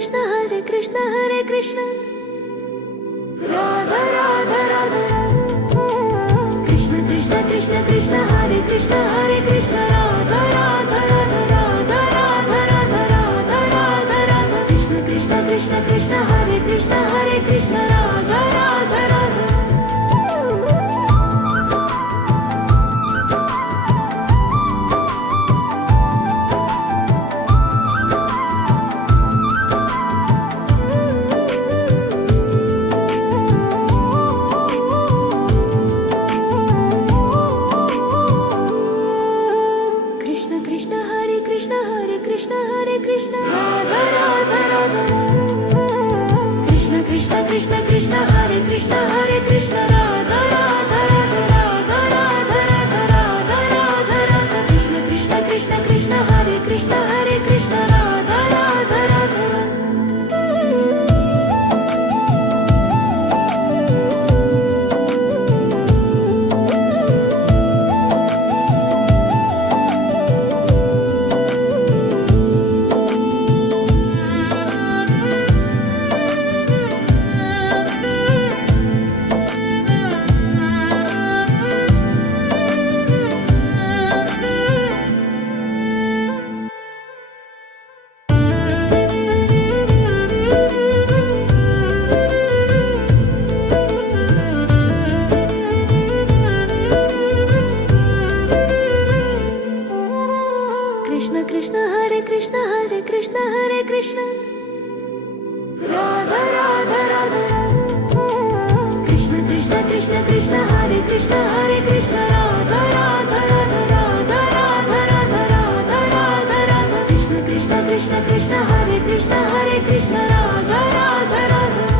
Hare Krishna Radha Radha Radha Krishna Krishna Krishna Krishna Hare Krishna Hare Krishna Radha Radha Radha Radha Radha Radha Radha Radha Radha Krishna Krishna Krishna Krishna Hare Krishna Hare Krishna Radha Radha Radha Krishna Krishna Hare Krishna Hare Krishna Radha Radha Radha Radha Radha Radha Radha Radha Radha Krishna Krishna Krishna Krishna Hare Krishna Hare Krishna Radha Radha Radha Krishna Krishna Hare Krishna Hare Krishna Hare Krishna Radha Radha Radha Krishna Krishna Krishna Krishna Hare Krishna Hare Krishna Radha Radha Radha Radha Radha Radha Radha Radha Radha Krishna Krishna Krishna Krishna Hare Krishna Hare Krishna Radha Radha Radha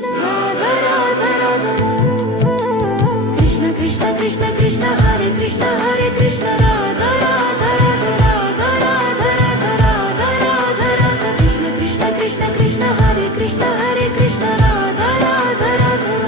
Radha Radha Radha Krishna Krishna Krishna Krishna Hare Krishna Hare Krishna Radha Radha Radha Radha Radha Radha Radha Radha Radha Krishna Krishna Krishna Krishna Hare Krishna Hare Krishna Radha Radha Radha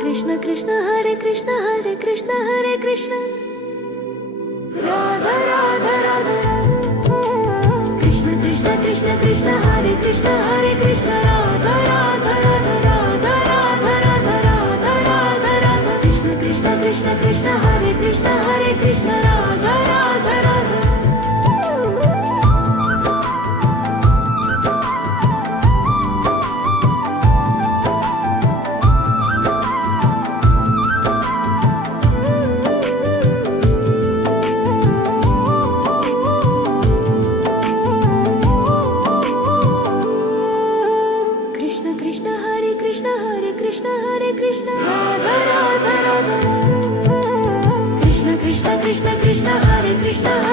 Krishna Krishna Hare Krishna Hare Krishna Hare Krishna Radha Radha Radha Krishna Krishna Krishna Krishna Hare Krishna Hare Krishna Radha Radha Radha Radha Radha Radha Radha Radha Radha Krishna Krishna Krishna Krishna Hare Krishna Hare Krishna Radha Radha Radha Radha Radha Radha Krishna Krishna Krishna Krishna Hare Krishna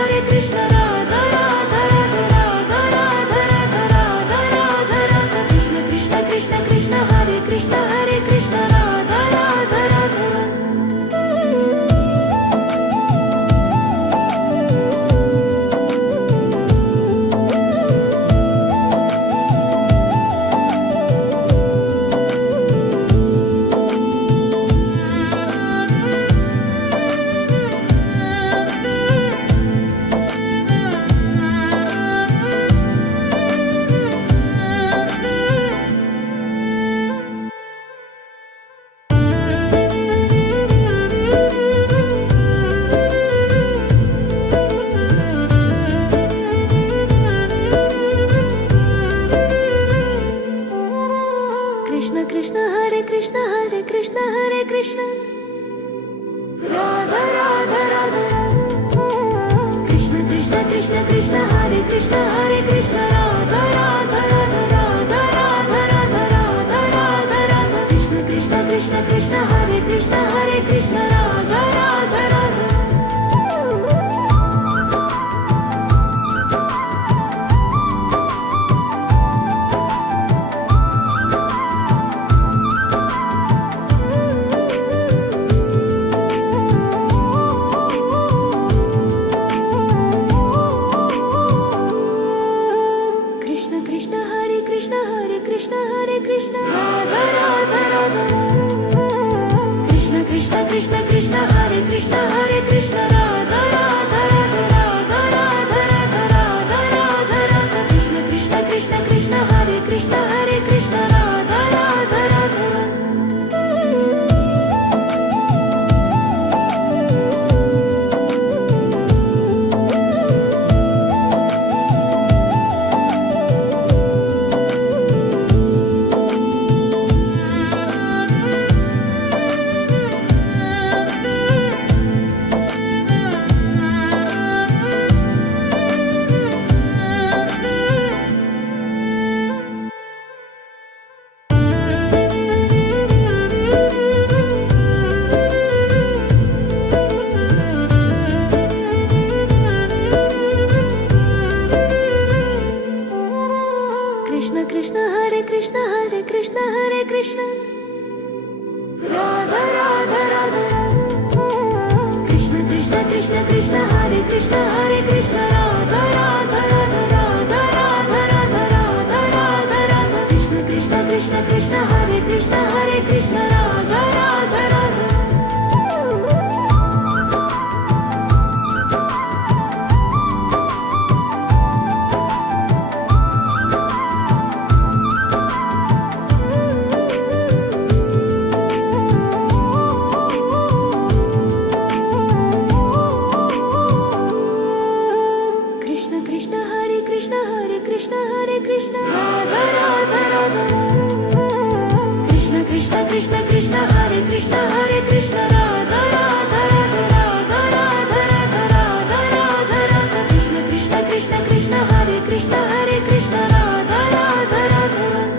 Krishna Krishna Krishna Hare Krishna Hare Krishna Radha Radha Radha Radha Radha Radha Radha Radha Radha Krishna Krishna Krishna Krishna Hare Krishna Hare Krishna Radha Radha Radha Krishna Krishna Hare Krishna Hare Krishna Hare Krishna Radha Radha Radha Krishna Krishna Krishna Krishna Hare Krishna Hare Krishna Radha Radha Radha Radha Radha Radha Radha Radha Radha Krishna Krishna Krishna Krishna Hare Krishna Hare Krishna Radha Radha Radha Krishna Krishna Hare Krishna Hare Krishna Hare Krishna Radha Radha Radha Krishna Krishna Krishna Krishna Hare Krishna Hare Krishna Radha Radha Radha Radha Radha Radha Radha Radha Radha Krishna Krishna Krishna Krishna Hare Krishna Hare Krishna Radha Radha Radha Krishna Krishna Hare Krishna Hare Krishna Hare Krishna Radha Radha Radha Krishna Krishna Krishna Krishna Hare Krishna Hare Krishna Radha Radha Radha Radha Radha Radha Radha Radha Radha Krishna Krishna Krishna Krishna Hare Krishna Hare Krishna Radha Radha Radha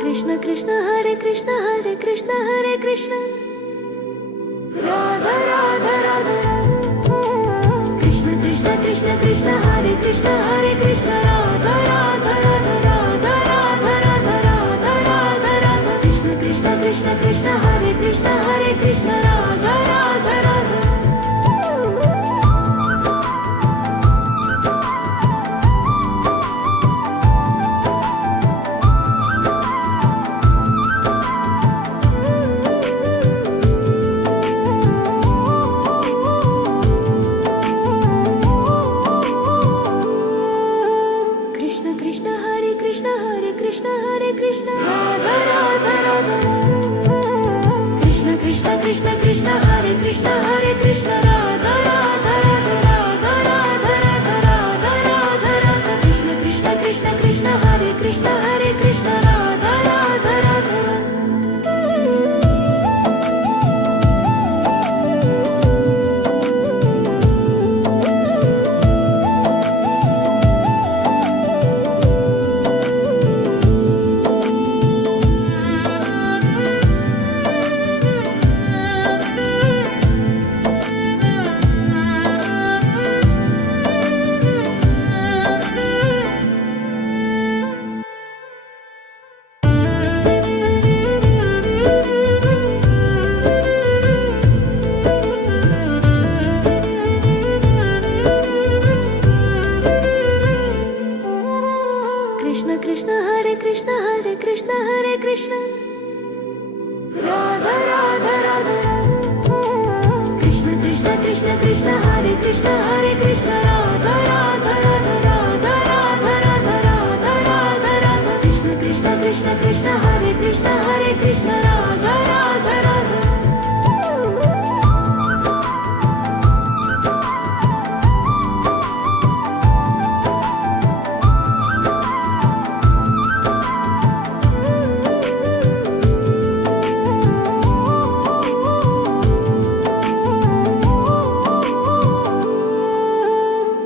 Krishna Krishna Hare Krishna Hare Krishna Hare Krishna Radha Radha Radha Krishna Krishna Krishna Krishna Hare Krishna Hare Krishna Radha Radha Radha Radha Radha Radha Radha Radha Radha Krishna Krishna Krishna Krishna Hare Krishna Hare Krishna Radha Radha Radha Krishna Hare Krishna Hare Krishna Hare Krishna Radha Radha Radha Krishna Krishna Krishna Krishna Hare Krishna Hare Krishna Radha Radha Radha Radha Radha Radha Radha Radha Radha Krishna Krishna Krishna Krishna Hare Krishna Hare Krishna Radha Radha Radha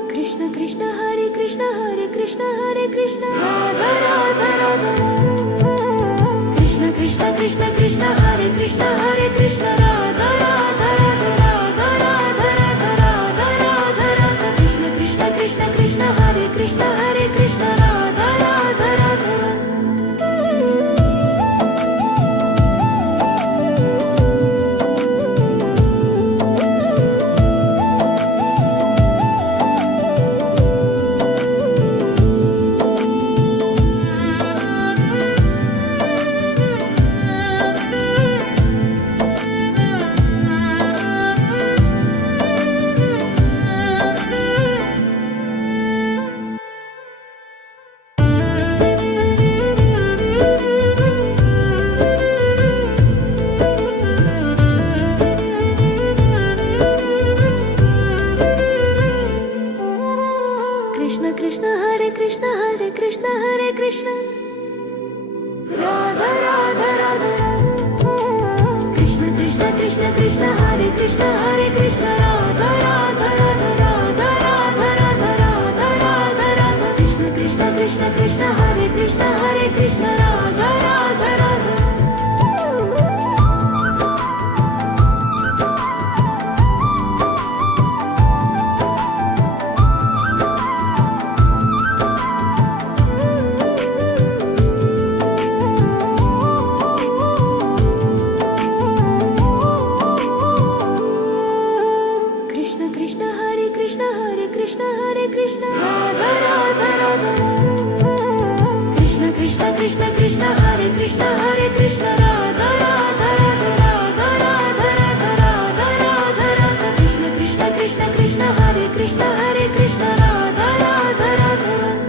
Krishna Krishna Hare Krishna Hare Krishna Hare Krishna Radha Radha Radha Krishna Krishna Krishna Krishna Hare Krishna Hare Krishna Radha Radha Radha Radha Radha Radha Radha Radha Radha Krishna Krishna Krishna Krishna Hare Krishna Hare Krishna Radha Radha Radha Krishna Krishna Hare Krishna Hare Krishna Hare Krishna Radha Radha Radha Krishna Krishna Krishna Krishna Hare Krishna Hare Krishna Radha Radha Radha Radha Radha Radha Radha Radha Radha Krishna Krishna Krishna Krishna Hare Krishna Hare Krishna Radha Radha Radha Krishna Krishna Hare Krishna Hare Krishna Hare Krishna Radha Radha Radha Krishna Krishna Krishna Krishna Hare Krishna Hare Krishna Radha Radha Radha Radha Radha Radha Radha Radha Radha Krishna Krishna Krishna Krishna Hare Krishna Hare Krishna Radha Radha Radha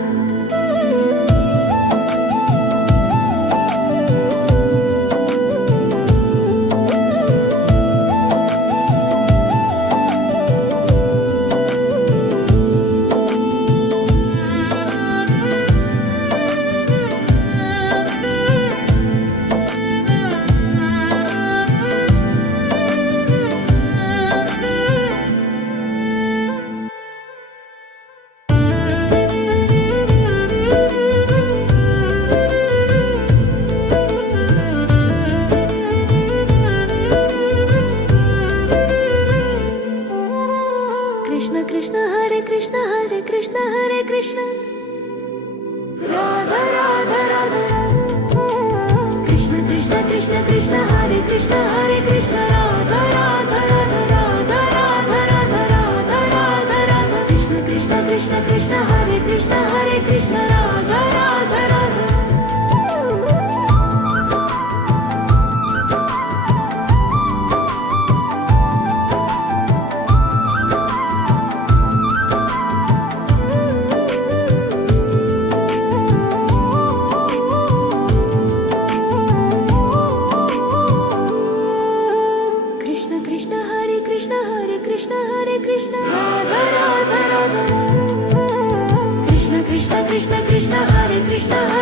Krishna Krishna Hare Krishna Hare Krishna Hare Krishna Radha Radha Radha Krishna Krishna Krishna Krishna Hare Krishna Hare Krishna Radha Radha Radha Radha Radha Radha Radha Radha Radha Krishna Krishna Krishna Krishna Hare Krishna Hare Krishna Radha Radha Radha Krishna Krishna Hare Krishna Hare Krishna Hare Krishna Radha Radha Radha Krishna Krishna Krishna Krishna Hare Krishna Hare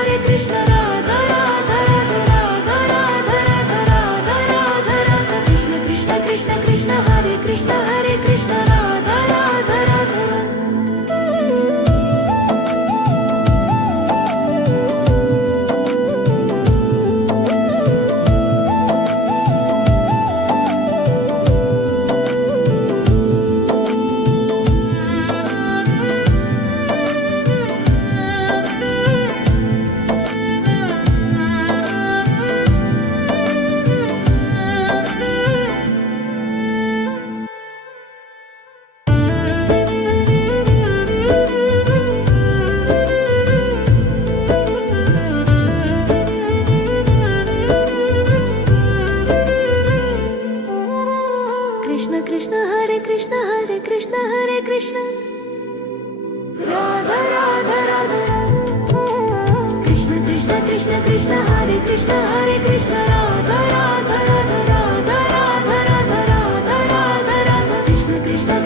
Krishna Krishna Krishna Hare Krishna Radha Radha Radha Radha Radha Radha Radha Radha Radha Krishna Krishna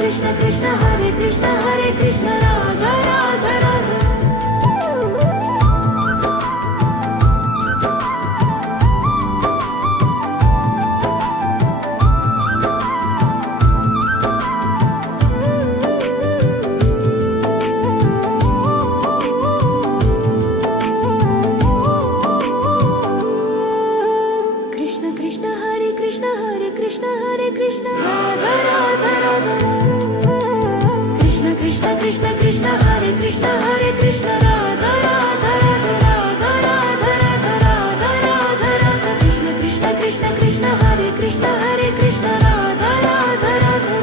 Krishna Krishna Hare Krishna Radha Radha Radha Krishna Krishna Hare Krishna Radha Radha Radha Krishna Krishna Krishna Krishna Hare Krishna Radha Radha Radha Radha Radha Radha Radha Radha Radha Krishna Krishna Krishna Krishna Hare Krishna Radha Radha Radha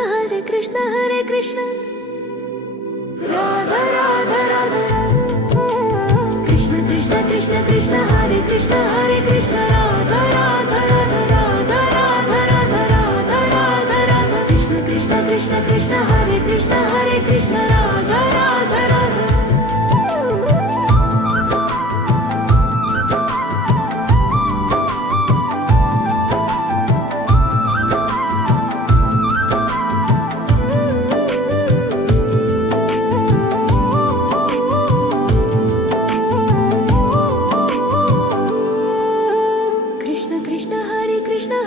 Krishna Krishna Hare Krishna Radha Radha Radha Krishna Krishna Krishna Krishna Hare Krishna Radha Radha Radha Radha Radha Radha Radha Radha Radha Krishna Krishna Krishna Krishna Hare Krishna Radha Radha Radha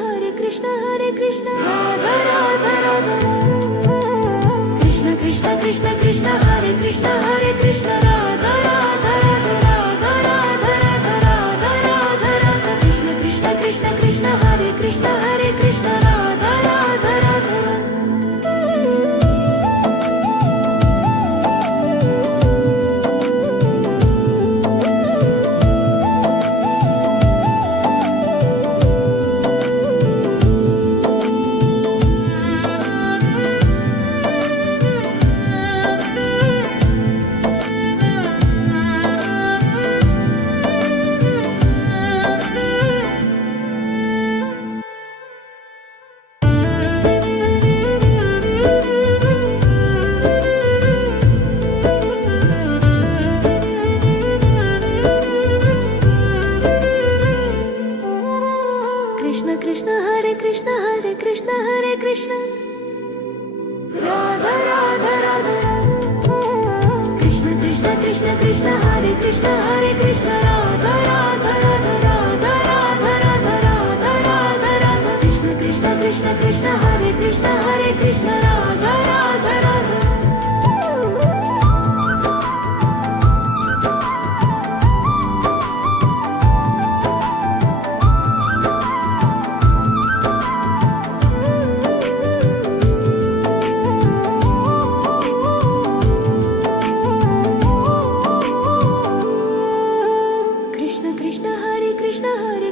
Krishna Krishna Hare Krishna Radha Radha Radha Krishna Krishna Krishna Krishna Hare Krishna Radha Radha Radha Radha Radha Radha Radha Radha Radha Krishna Krishna Krishna Krishna Hare Krishna Radha Radha Radha Krishna Krishna Hare Krishna Radha Radha Radha Krishna Krishna Krishna Krishna Hare Krishna Radha Radha Radha Radha Radha Radha Radha Radha Radha Krishna Krishna Krishna Krishna Hare Krishna Radha Radha Radha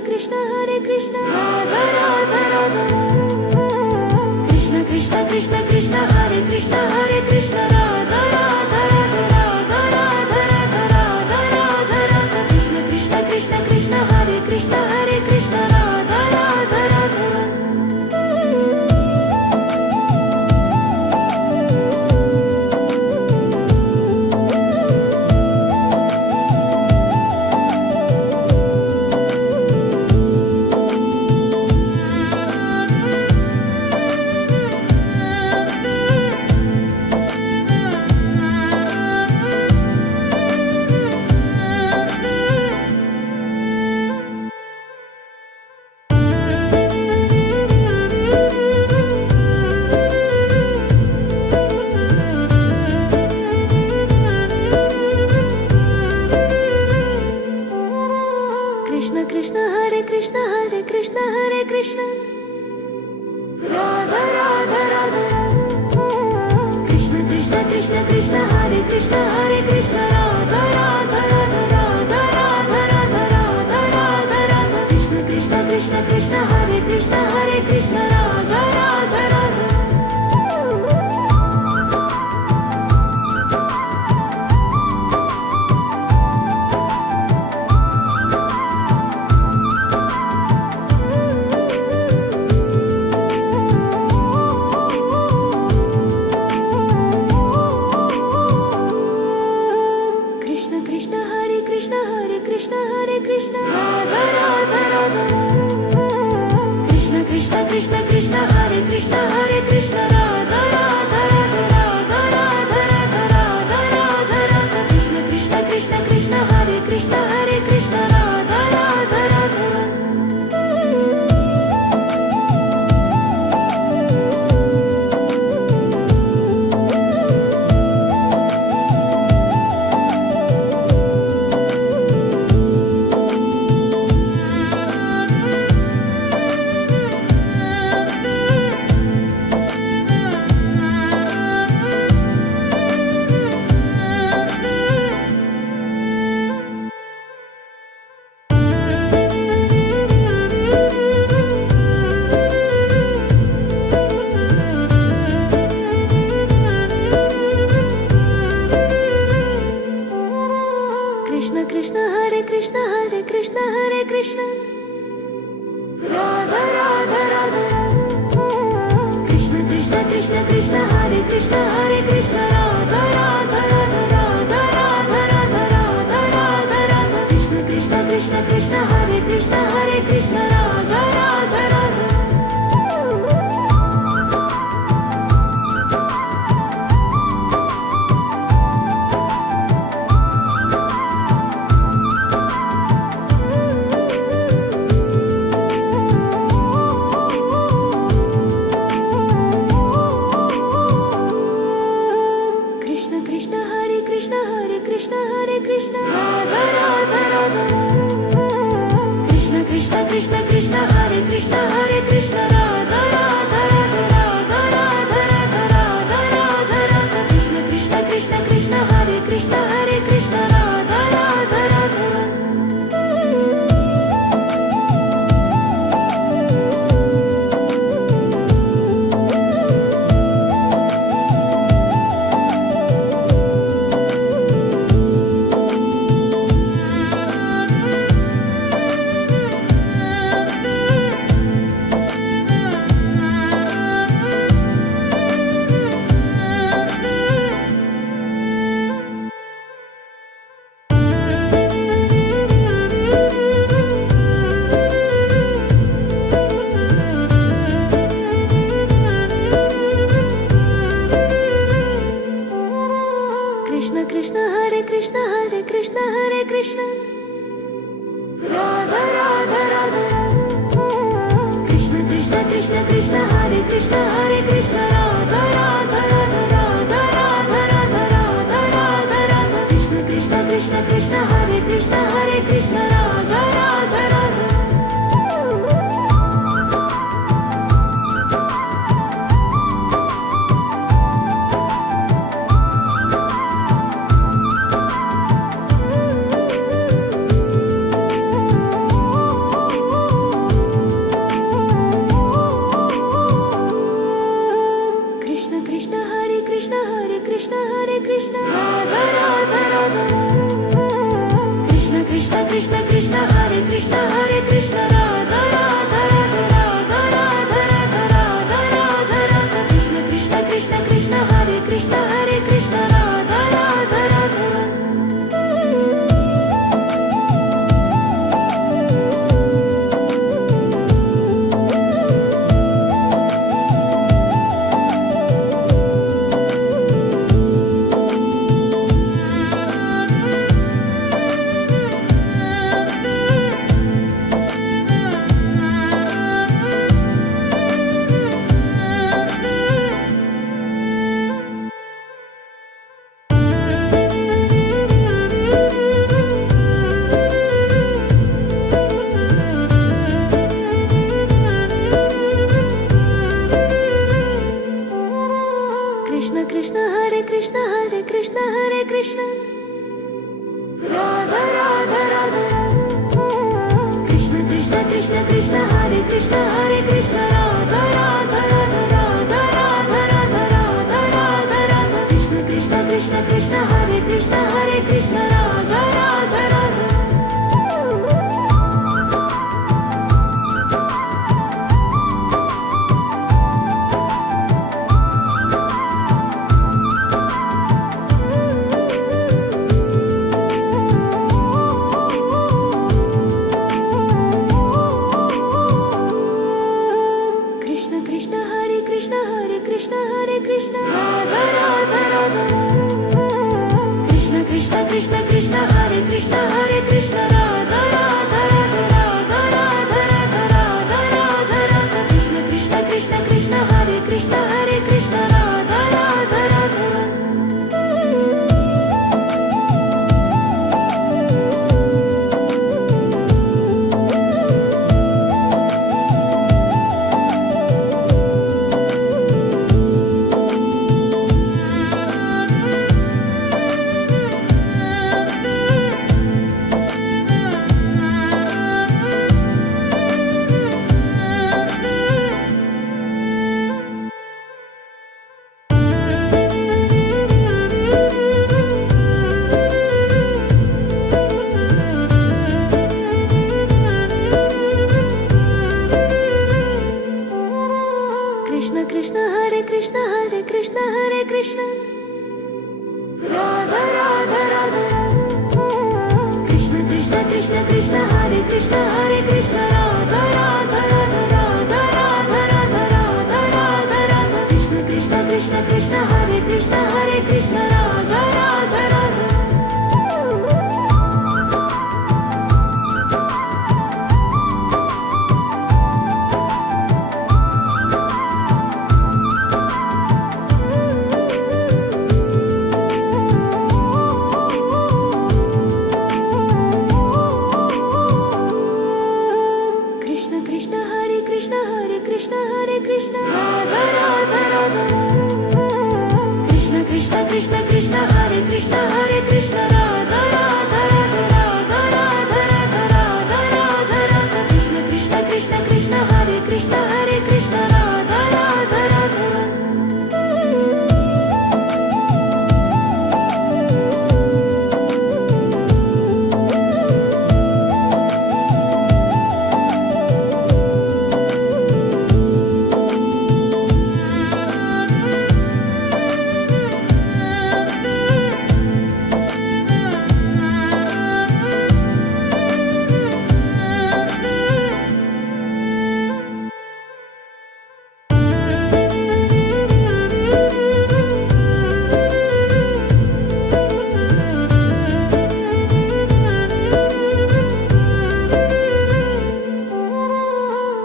Krishna Krishna Hare Krishna Radha Radha Radha Krishna Krishna Krishna Krishna Hare Krishna Radha Radha Radha Radha Radha Radha Radha Radha Radha Krishna Krishna Krishna Krishna Hare Radha Radha Radha Krishna Krishna Hare Krishna Hare Krishna Hare Krishna Radha Radha Radha Krishna Krishna Krishna Krishna Hare Krishna Hare Krishna Radha Radha Radha Radha Radha Radha Radha Radha Radha Krishna Krishna Krishna Krishna Hare Krishna Hare Krishna Radha Radha Radha Krishna Krishna Hare Krishna Hare Krishna Hare Krishna Radha Radha Radha Krishna Krishna Krishna Krishna Hare Krishna Hare Krishna Radha Radha Radha Radha Radha Radha Radha Radha Radha Krishna Krishna Krishna Krishna Hare Krishna Hare Krishna Radha Radha Radha Krishna Krishna Hare Krishna Hare Krishna Hare Krishna Radha Radha Radha Krishna Krishna Krishna Krishna Hare Krishna Hare Krishna Radha Radha Radha Radha Radha Radha Radha Radha Radha Krishna Krishna Krishna Krishna Hare Krishna Hare Krishna Radha Radha Radha Krishna Krishna Hare Krishna Hare Krishna Hare Krishna Radha Radha Radha Krishna Krishna Krishna Krishna Hare Krishna Hare Krishna Radha Radha Radha Radha Radha Radha Radha Radha Radha Krishna Krishna Krishna Krishna Hare Krishna Hare Krishna Radha Radha Radha Krishna Krishna Hare Krishna Hare Krishna Hare Krishna Radha Radha Radha Krishna Krishna Krishna Krishna Hare Krishna Hare Krishna Radha Radha Radha Radha Radha Radha Radha Radha Radha Krishna Krishna Krishna Krishna Hare Krishna Hare Krishna Radha Radha Radha Krishna Krishna Hare Krishna Hare Krishna Hare Krishna Radha Radha Radha Krishna Krishna Krishna Krishna Krishna Hare Krishna Hare Krishna Radha Radha Radha Radha Radha Radha Radha Radha Radha Krishna Krishna Krishna Krishna Hare Krishna Hare Krishna Radha Radha Radha Krishna Krishna Hare Krishna Hare Krishna Hare Krishna Radha Radha Radha Krishna Krishna Krishna Krishna Hare Krishna Hare Krishna Radha Radha Radha Radha Radha Radha Radha Radha Radha Krishna Krishna Krishna Krishna Hare Krishna Hare Krishna Radha Radha Radha Krishna Krishna Hare Krishna Hare Krishna Hare Krishna Radha Radha Radha Krishna Krishna Krishna Krishna Hare Krishna Hare Krishna Radha Radha Radha Radha Radha Radha Radha Radha Radha Krishna Krishna Krishna Krishna Hare Krishna Hare Krishna Radha Radha Radha Krishna Krishna Hare Krishna Hare Krishna Hare Krishna Radha Radha Radha Krishna Krishna Krishna Krishna Hare Krishna Hare Krishna Radha Radha Radha Radha Radha Radha Radha Radha Radha Krishna Krishna Krishna Krishna Hare Krishna Hare Krishna Radha Radha Radha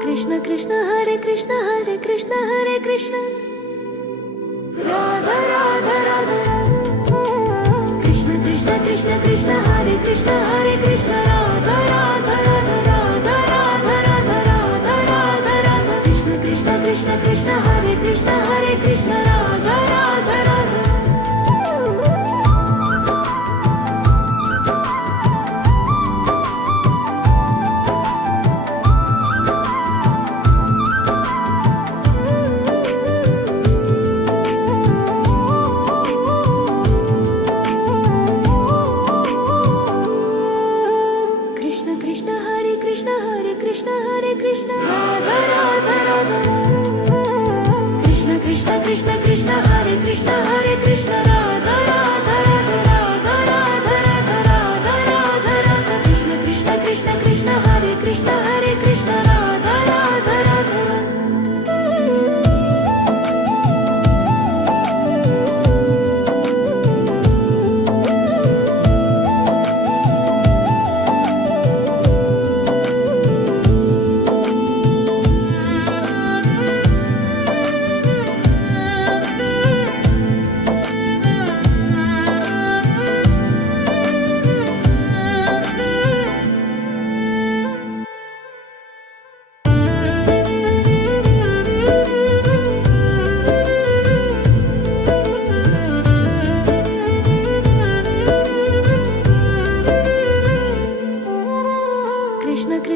Krishna Krishna Hare Krishna Hare Krishna Hare Krishna Radha Radha Radha Krishna Krishna Krishna Krishna Hare Krishna Hare Krishna Radha Radha Radha Radha Radha Radha Radha Radha Radha Krishna Krishna Krishna Krishna Hare Krishna Hare Krishna Radha Radha Radha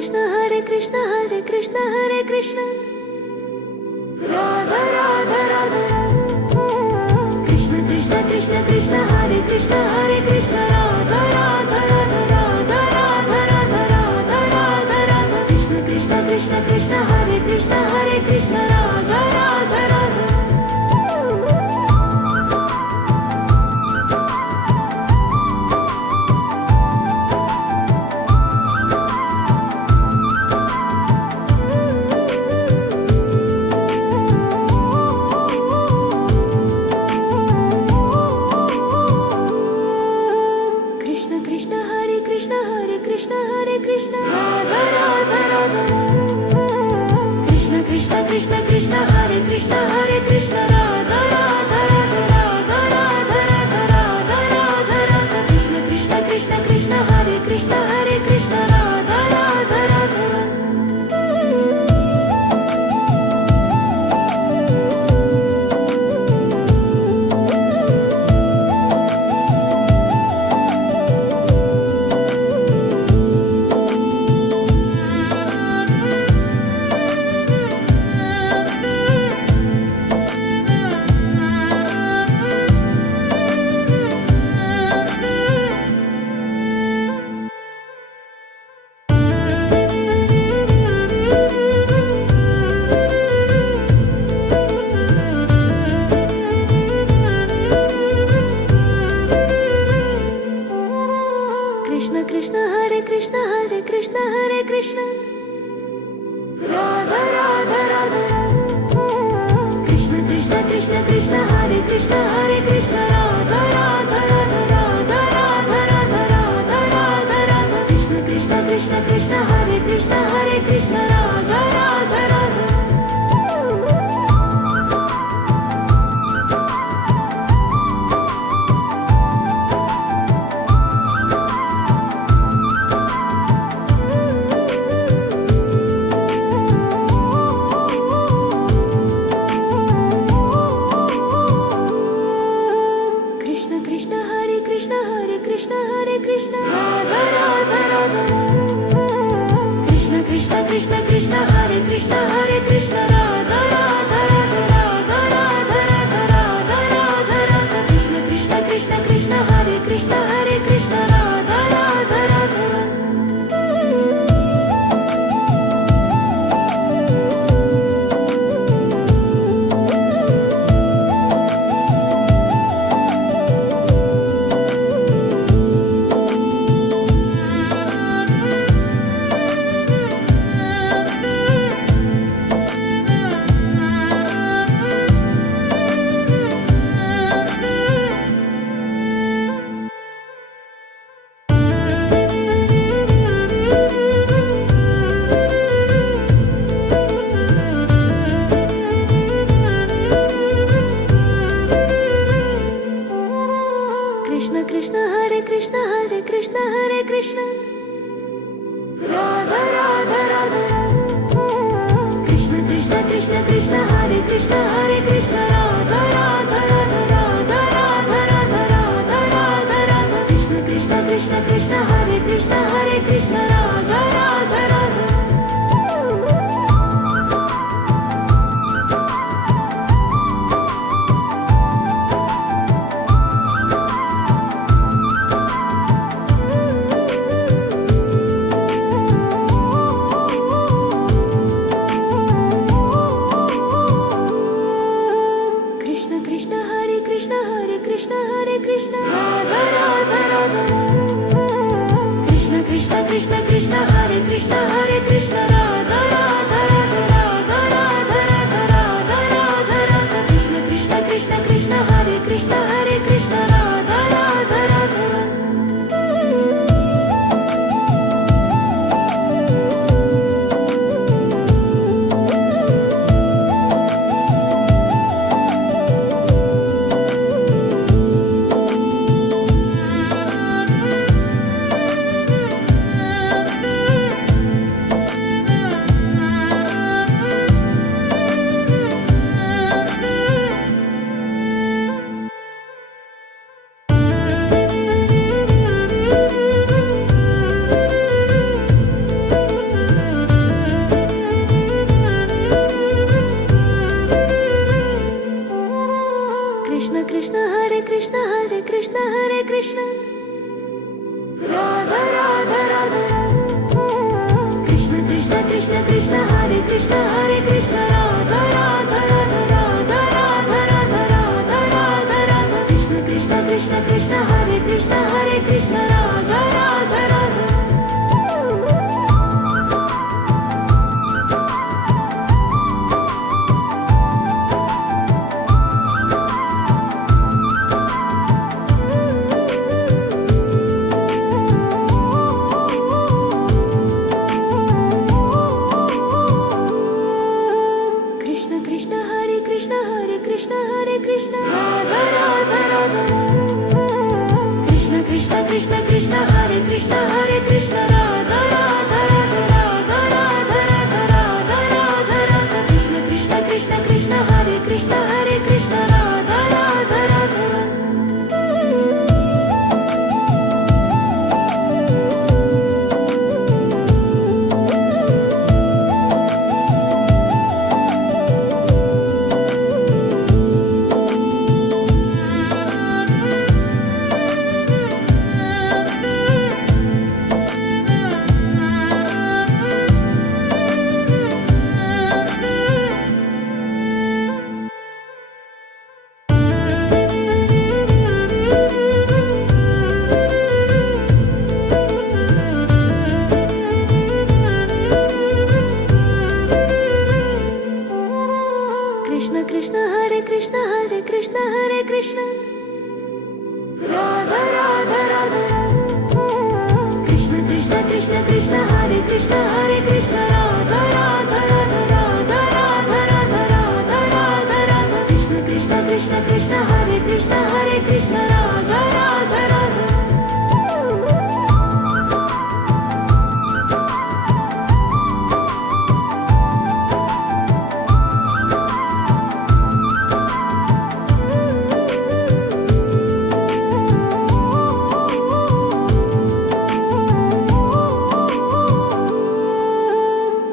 Krishna Hare Krishna Hare Krishna Hare Krishna Radha Radha Radha Krishna Krishna Krishna Krishna Hare Krishna Hare Krishna Radha Radha Radha Radha Radha Radha Radha Radha Radha Krishna Krishna Krishna Krishna Hare Krishna Hare Krishna Radha Radha Radha Krishna Krishna Hare Krishna Hare Krishna Hare Krishna Radha Radha Radha Krishna Krishna Krishna Krishna Hare Krishna Hare Krishna Radha Radha Radha Radha Radha Radha Radha Radha Radha Krishna Krishna Krishna Krishna Hare Krishna Hare Krishna Radha Radha Radha Krishna Krishna Hare Krishna Hare Krishna Hare Krishna Radha Radha Radha Krishna Krishna Krishna Krishna Hare Krishna Hare Krishna Radha Radha Radha Radha Radha Radha Radha Radha Radha Krishna Krishna Krishna Krishna Hare Krishna Hare Krishna Radha Radha Radha Krishna Krishna Hare Krishna Hare Krishna Hare Krishna Radha Radha Radha Krishna Krishna Krishna Krishna Hare Krishna Hare Krishna Radha Radha Radha Radha Radha Radha Radha Radha Radha Krishna Krishna Krishna Krishna Hare Krishna Hare Krishna Radha Radha Radha Krishna Krishna Hare Krishna Hare Krishna Hare Krishna Radha Radha Radha Krishna Krishna Krishna Krishna Hare Krishna Hare Krishna Radha Radha Radha Radha Radha Radha Radha Radha Radha Krishna Krishna Krishna Krishna Hare Krishna Hare Krishna Radha Radha Radha Krishna Krishna Hare Krishna Hare Krishna Hare Krishna Radha Radha Radha Krishna Krishna Krishna Krishna Hare Krishna Hare Krishna Radha Radha Radha Radha Radha Radha Radha Radha Radha Krishna Krishna Krishna Krishna Hare Krishna Hare Krishna Radha Radha Radha Krishna Krishna Hare Krishna Hare Krishna Radha Radha Radha Radha Radha Radha Radha Radha Radha Krishna Krishna Krishna Krishna Hare Krishna Hare Krishna Radha Radha Radha Krishna Krishna Hare Krishna Hare Krishna Hare Krishna Radha Radha Radha Krishna Krishna Krishna Krishna Hare Krishna Hare Krishna Radha Radha Radha Radha Radha Radha Radha Radha Radha Krishna Krishna Krishna Krishna Hare Krishna Hare Krishna Radha Radha Radha Krishna Krishna Hare Krishna Hare Krishna Hare Krishna Radha Radha Radha Krishna Krishna Krishna Krishna Hare Krishna Hare Krishna Radha Radha Radha Radha Radha Radha Radha Radha Radha Krishna Krishna Krishna Krishna Hare Krishna Hare Krishna Radha Radha Radha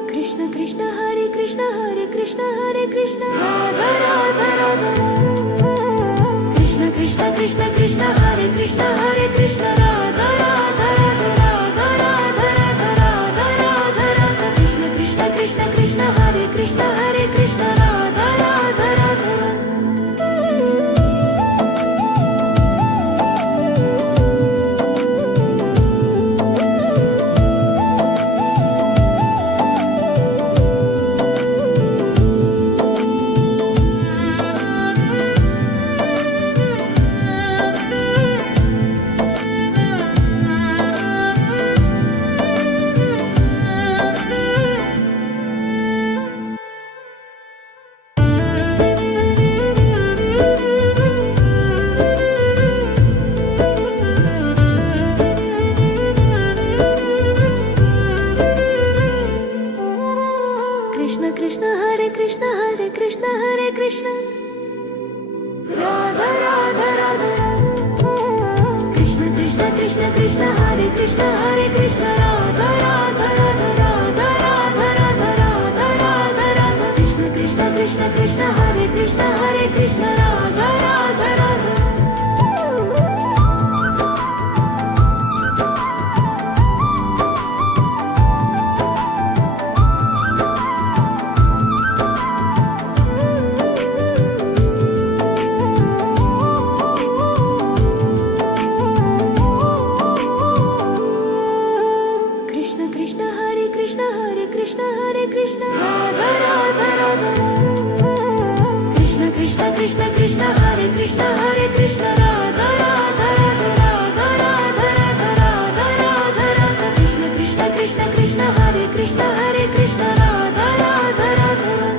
Krishna Krishna Hare Krishna Hare Krishna Hare Krishna Radha Radha Radha Krishna Krishna Krishna Krishna Hare Krishna Hare Krishna Radha Radha Radha Radha Radha Radha Radha Radha Radha Krishna Krishna Krishna Krishna Hare Krishna Hare Krishna Radha Radha Radha Krishna Krishna Hare Krishna Hare Krishna Hare Krishna Radha Radha Radha Krishna Krishna Krishna Krishna Hare Krishna Hare Krishna Radha Radha Radha Radha Radha Radha Radha Radha Radha Krishna Krishna Krishna Krishna Hare Krishna Hare Krishna Radha Radha Radha Krishna Krishna Hare Krishna Hare Krishna Hare Krishna Radha Radha Radha Krishna Krishna Krishna Krishna Hare Krishna Hare Krishna Radha Radha Radha Radha Radha Radha Radha Radha Radha Krishna Krishna Krishna Krishna Hare Krishna Hare Krishna Radha Radha Radha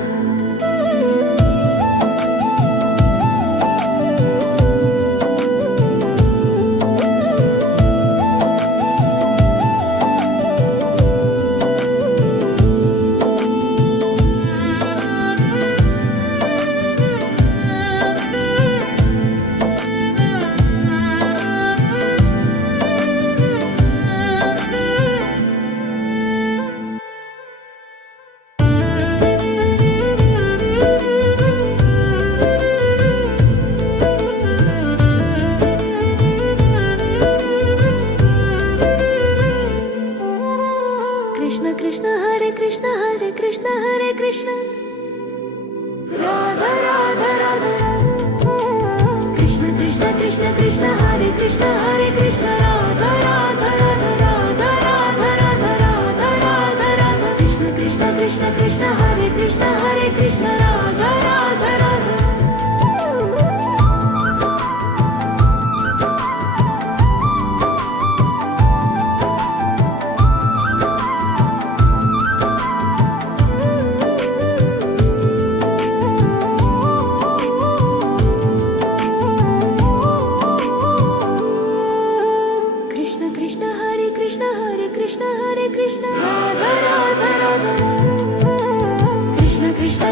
Krishna Krishna Hare Krishna Hare Krishna Hare Krishna Radha Radha Radha Krishna Krishna Krishna Krishna Hare Krishna Hare Krishna Radha Radha Radha Radha Radha Radha Radha Radha Radha Krishna Krishna Krishna Krishna Hare Krishna Hare Krishna Radha Radha Radha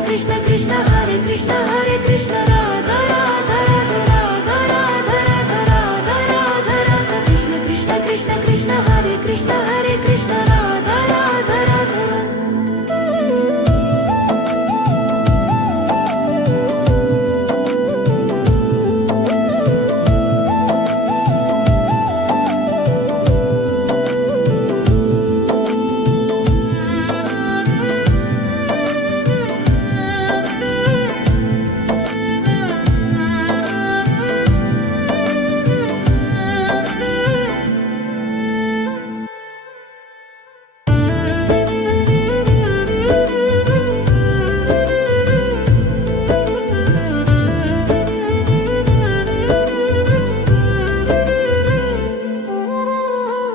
Krishna Krishna Hare Krishna Hare Krishna Radha Radha Radha Radha Radha Radha Radha Radha Radha Krishna Krishna Krishna Krishna Hare Krishna Hare Krishna Radha Radha Radha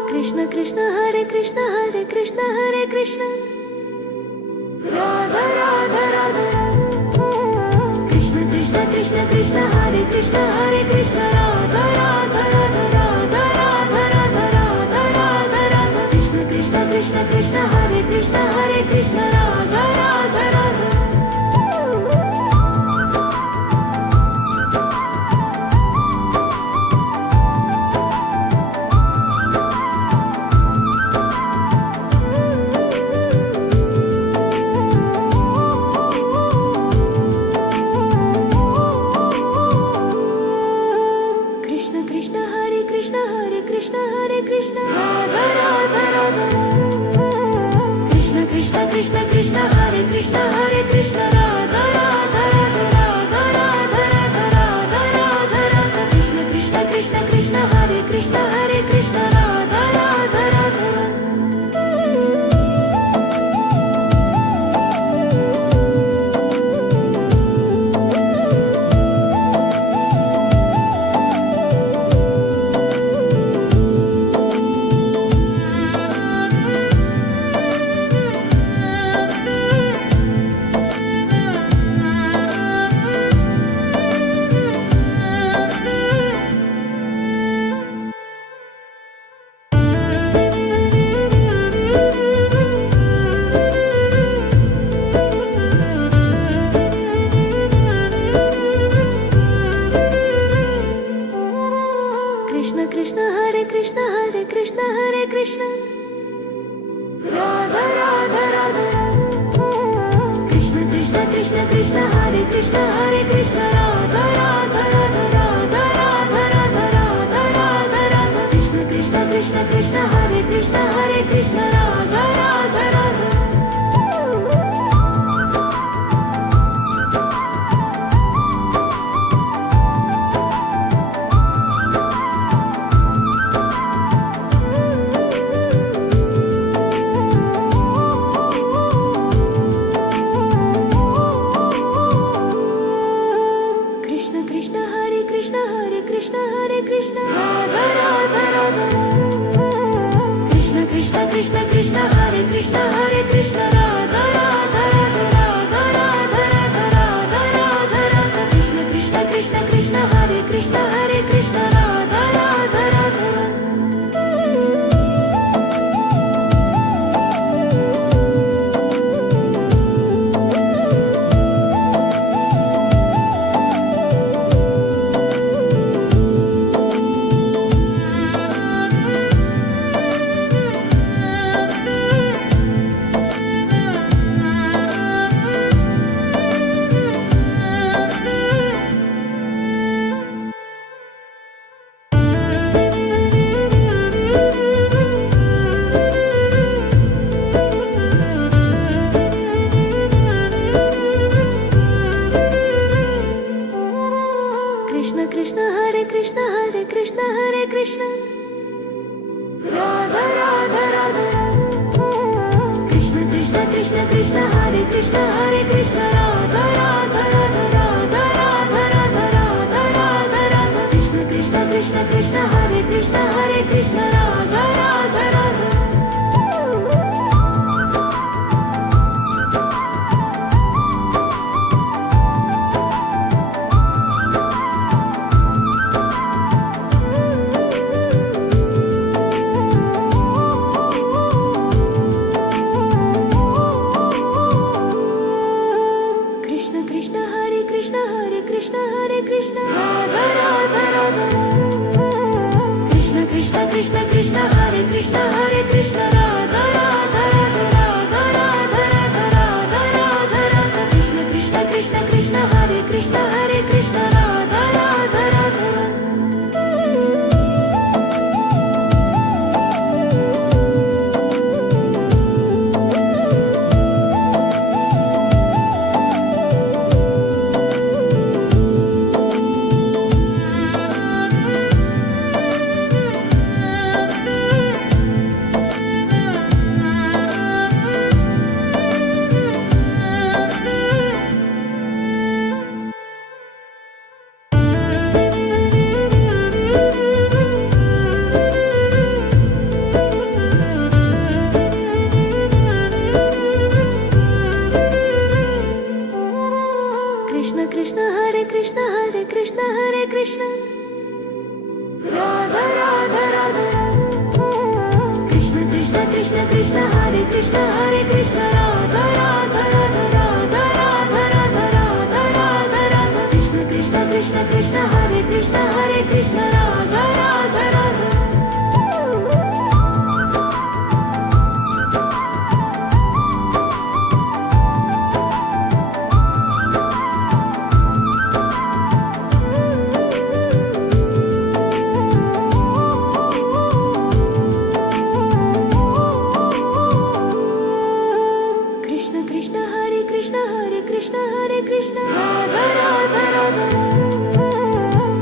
Krishna Krishna Hare Krishna Hare Krishna Hare Krishna Radha Radha Radha Krishna Krishna Krishna Krishna Hare Krishna Hare Krishna Radha Radha Radha Radha Radha Radha Radha Radha Radha Krishna Krishna Krishna Krishna Hare Krishna Hare Krishna Radha Radha Radha Krishna Krishna Hare Krishna Hare Krishna Radha Radha Radha Radha Radha Radha Radha Radha Radha Krishna Krishna Krishna Krishna Hare Krishna Hare Krishna Radha Radha Radha Krishna Krishna Hare Krishna Hare Krishna Hare Krishna Radha Radha Radha Krishna Krishna Krishna Krishna Hare Krishna Hare Krishna Radha Radha Radha Radha Radha Radha Radha Radha Radha Krishna Krishna Krishna Krishna Hare Krishna Hare Krishna Radha Radha Radha Krishna Krishna Krishna Hare Krishna Hare Krishna Radha Radha Radha Radha Radha Radha Radha Radha Radha Krishna Krishna Krishna Krishna Hare Krishna Hare Krishna Radha Radha Radha Krishna Krishna Hare Krishna Hare Krishna Hare Krishna Radha Radha Radha Krishna Krishna Krishna Krishna Hare Krishna Hare Krishna Radha Radha Radha Radha Radha Radha Radha Radha Radha Krishna Krishna Krishna Krishna Hare Krishna Hare Krishna Radha Radha Radha Krishna Krishna Hare Krishna Hare Krishna Hare Krishna Radha Radha Radha Krishna Krishna Krishna Krishna Hare Krishna Hare Krishna Radha Radha Radha Radha Radha Radha Radha Radha Radha Krishna Krishna Krishna Krishna Hare Krishna Hare Krishna Radha Radha Radha Krishna Krishna Hare Krishna Hare Krishna Hare Krishna Radha Radha Radha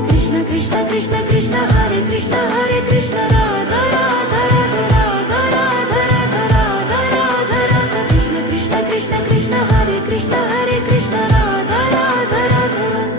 Krishna Krishna Krishna Krishna Hare Krishna Hare Krishna Radha Radha Radha Radha Radha Radha Radha Radha Radha Krishna Krishna Krishna Krishna Hare Krishna Hare Krishna Radha Radha Radha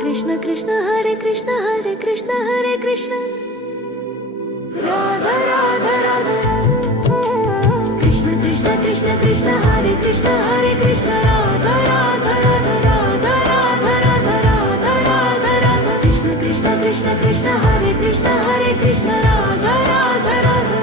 Krishna Krishna Hare Krishna Hare Krishna Hare Krishna Radha Radha Radha Krishna Krishna Krishna Krishna Hare Krishna Hare Krishna Radha Radha Radha Radha Radha Radha Radha Radha Radha Krishna Krishna Krishna Krishna Hare Krishna Hare Krishna Radha Radha Radha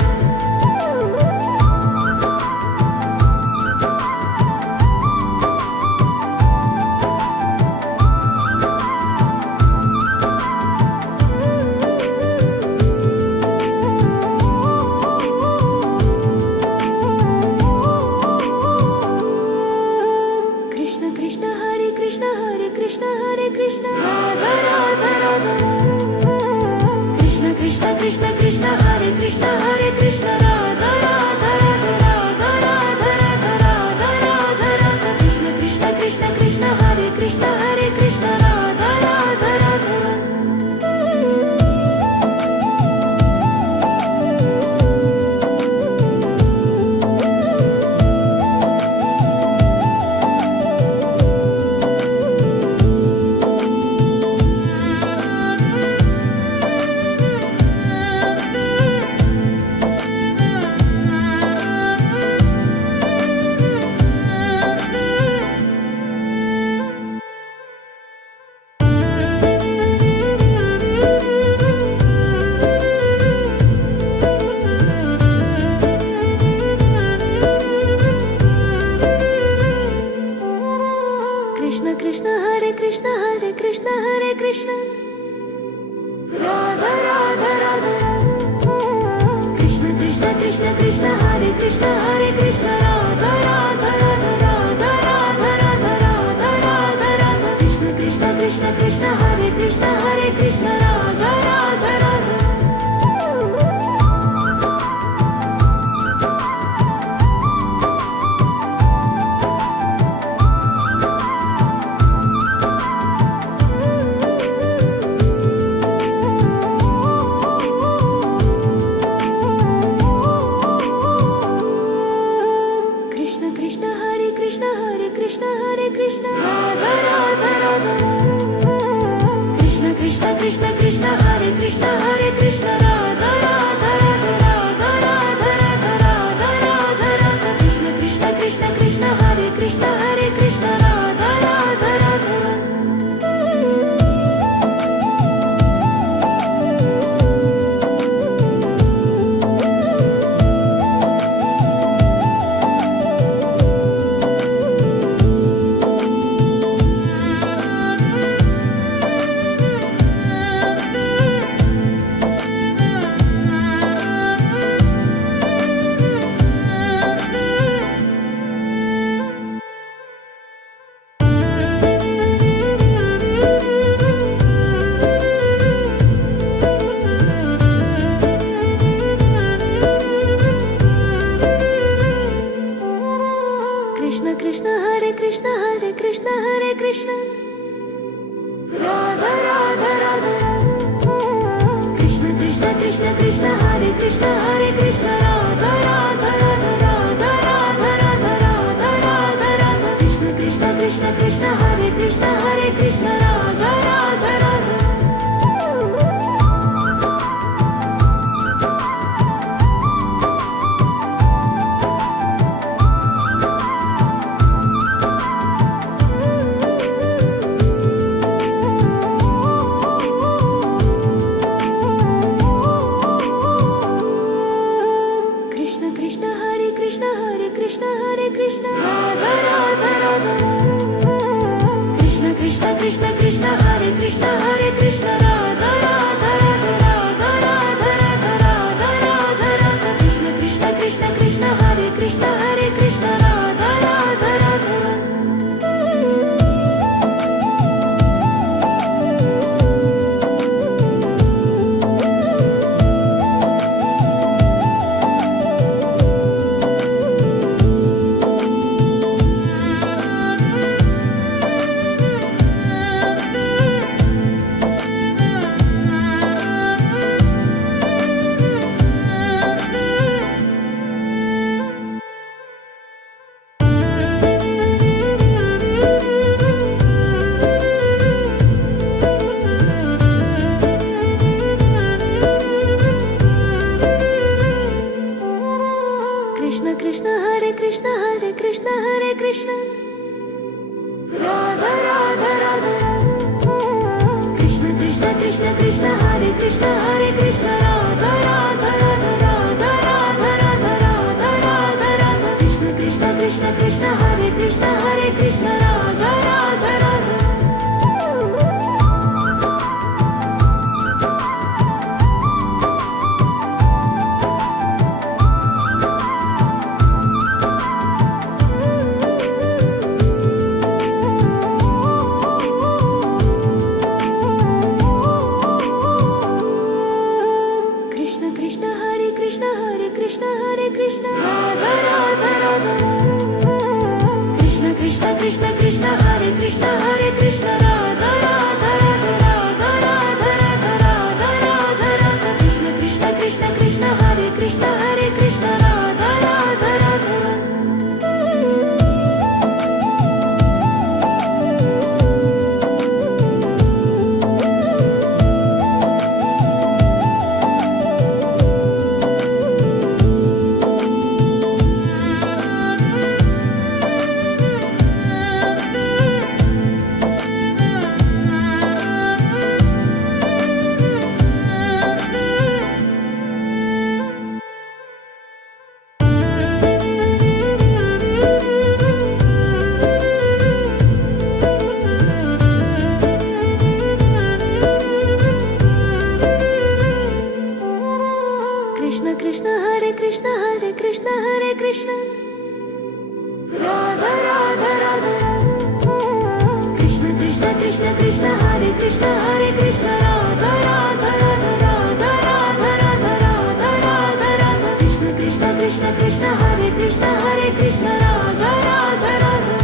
Krishna Krishna Hare Krishna Hare Krishna Hare Krishna Radha Radha Radha Krishna Krishna Krishna Krishna Hare Krishna Hare Krishna Radha Radha Radha Radha Radha Radha Radha Radha Radha Krishna Krishna Krishna Krishna Hare Krishna Hare Krishna Radha Radha Radha Krishna Krishna Hare Krishna Hare Krishna Hare Krishna Radha Radha Radha Krishna Krishna Krishna Krishna Hare Krishna Hare Krishna Radha Radha Radha Radha Radha Radha Radha Radha Radha Krishna Krishna Krishna Krishna Hare Krishna Hare Krishna Radha Radha Radha Krishna Krishna Hare Krishna Hare Krishna Radha Radha Radha Radha Radha Radha Radha Radha Radha Krishna Krishna Krishna Krishna Hare Krishna Hare Krishna Radha Radha Radha Krishna Krishna Hare Krishna Hare Krishna Hare Krishna Radha Radha Radha Krishna Krishna Krishna Krishna Hare Krishna Hare Krishna Radha Radha Radha Radha Radha Radha Radha Radha Radha Krishna Krishna Krishna Krishna Hare Krishna Hare Krishna Radha Radha Radha Krishna Krishna Hare Krishna Hare Krishna Radha Radha Radha Radha Radha Radha Radha Radha Radha Krishna Krishna Krishna Krishna Hare Krishna Hare Krishna Radha Radha Radha Krishna Krishna Hare Krishna Hare Krishna Hare Krishna Radha Radha Radha Krishna Krishna Krishna Krishna Hare Krishna Hare Krishna Radha Radha Radha Radha Radha Radha Radha Radha Radha Krishna Krishna Krishna Krishna Hare Krishna Hare Krishna Radha Radha Radha Krishna Radha Radha Radha Krishna Krishna Krishna Krishna Hare Krishna Hare Krishna Radha Radha Radha Radha Radha Radha Radha Radha Radha Krishna Krishna Krishna Krishna Hare Krishna Hare Krishna Radha Radha Radha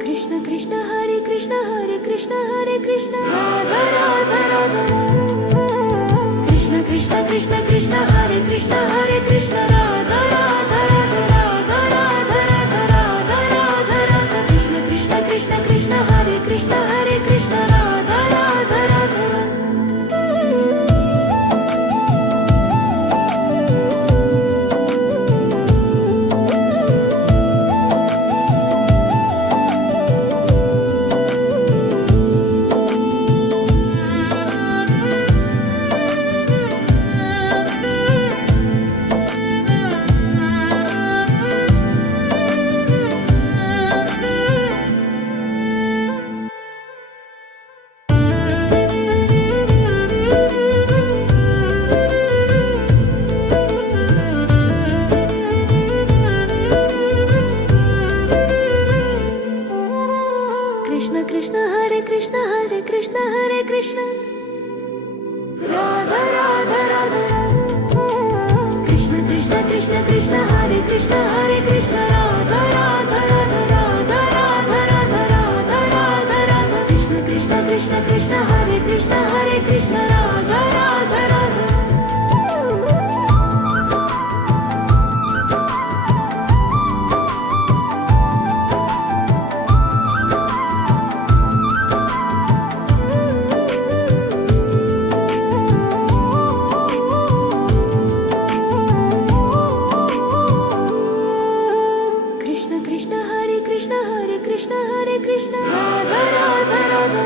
Krishna Krishna Hare Krishna Hare Krishna Hare Krishna Radha Radha Radha Krishna Krishna Krishna Krishna Hare Krishna Hare Krishna Radha Radha Radha Radha Radha Radha Radha Radha Radha Krishna Krishna Krishna Krishna Hare Krishna Hare Krishna Radha Radha Radha Krishna Krishna Hare Krishna Hare Krishna Hare Krishna Radha Radha Radha Krishna Krishna Krishna Krishna Hare Krishna Hare Krishna Radha Radha Radha Radha Radha Radha Radha Radha Radha Krishna Krishna Krishna Krishna Hare Krishna Hare Krishna Radha Radha Radha Krishna Krishna Hare Krishna Hare Krishna Hare Krishna Radha Radha Radha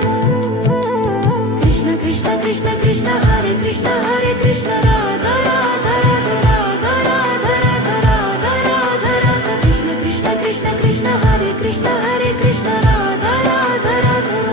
Krishna Krishna Krishna Krishna Hare Krishna Hare Krishna Radha Radha Radha Radha Radha Radha Radha Radha Radha Krishna Krishna Krishna Krishna Hare Krishna Hare Krishna Radha Radha Radha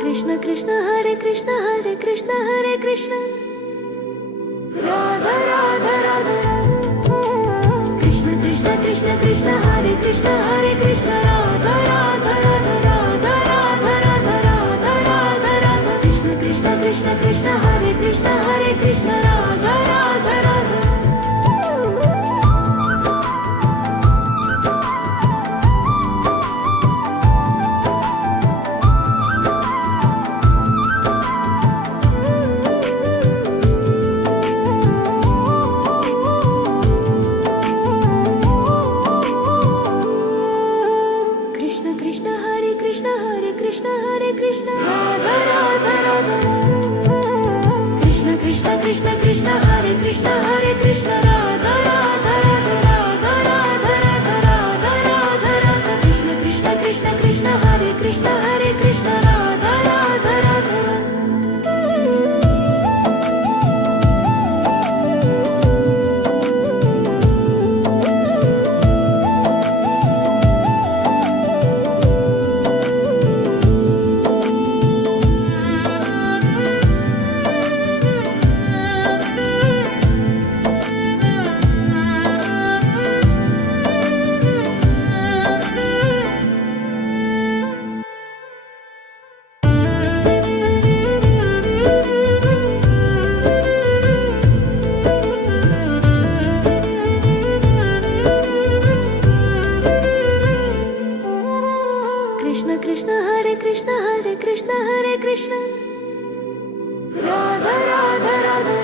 Krishna Krishna Hare Krishna Hare Krishna Hare Krishna Radha Radha Radha Krishna Krishna Krishna Krishna Hare Krishna Hare Krishna Radha Radha Radha Radha Radha Radha Radha Radha Radha Krishna Krishna Krishna Krishna Hare Krishna Hare Krishna Radha Radha Radha Krishna Krishna Hare Krishna Hare Krishna Hare Krishna Radha Radha Radha Krishna Krishna Krishna Krishna Hare Krishna Hare Krishna Radha Radha Radha Radha Radha Radha Radha Radha Radha Krishna Krishna Krishna Krishna Hare Krishna Hare Krishna Radha Radha Radha Hare Krishna Hare Krishna Hare Krishna Radha Radha Radha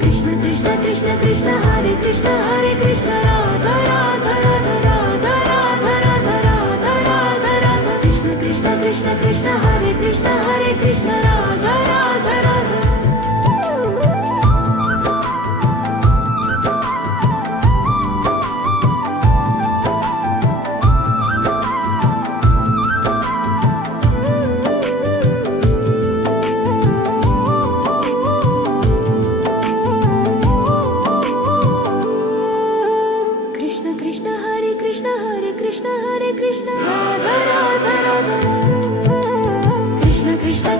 Krishna Krishna Krishna Krishna Hare Krishna Hare Krishna Radha Radha Radha Radha Radha Radha Radha Radha Radha Krishna Krishna Krishna Krishna Hare Krishna Hare Krishna Radha Radha Radha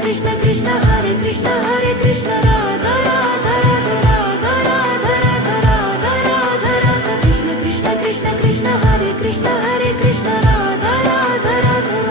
Krishna Krishna Hare Krishna Hare Krishna Radha Radha Radha Radha Radha Radha Radha Radha Radha Krishna Krishna Krishna Krishna Hare Krishna Hare Krishna Radha Radha Radha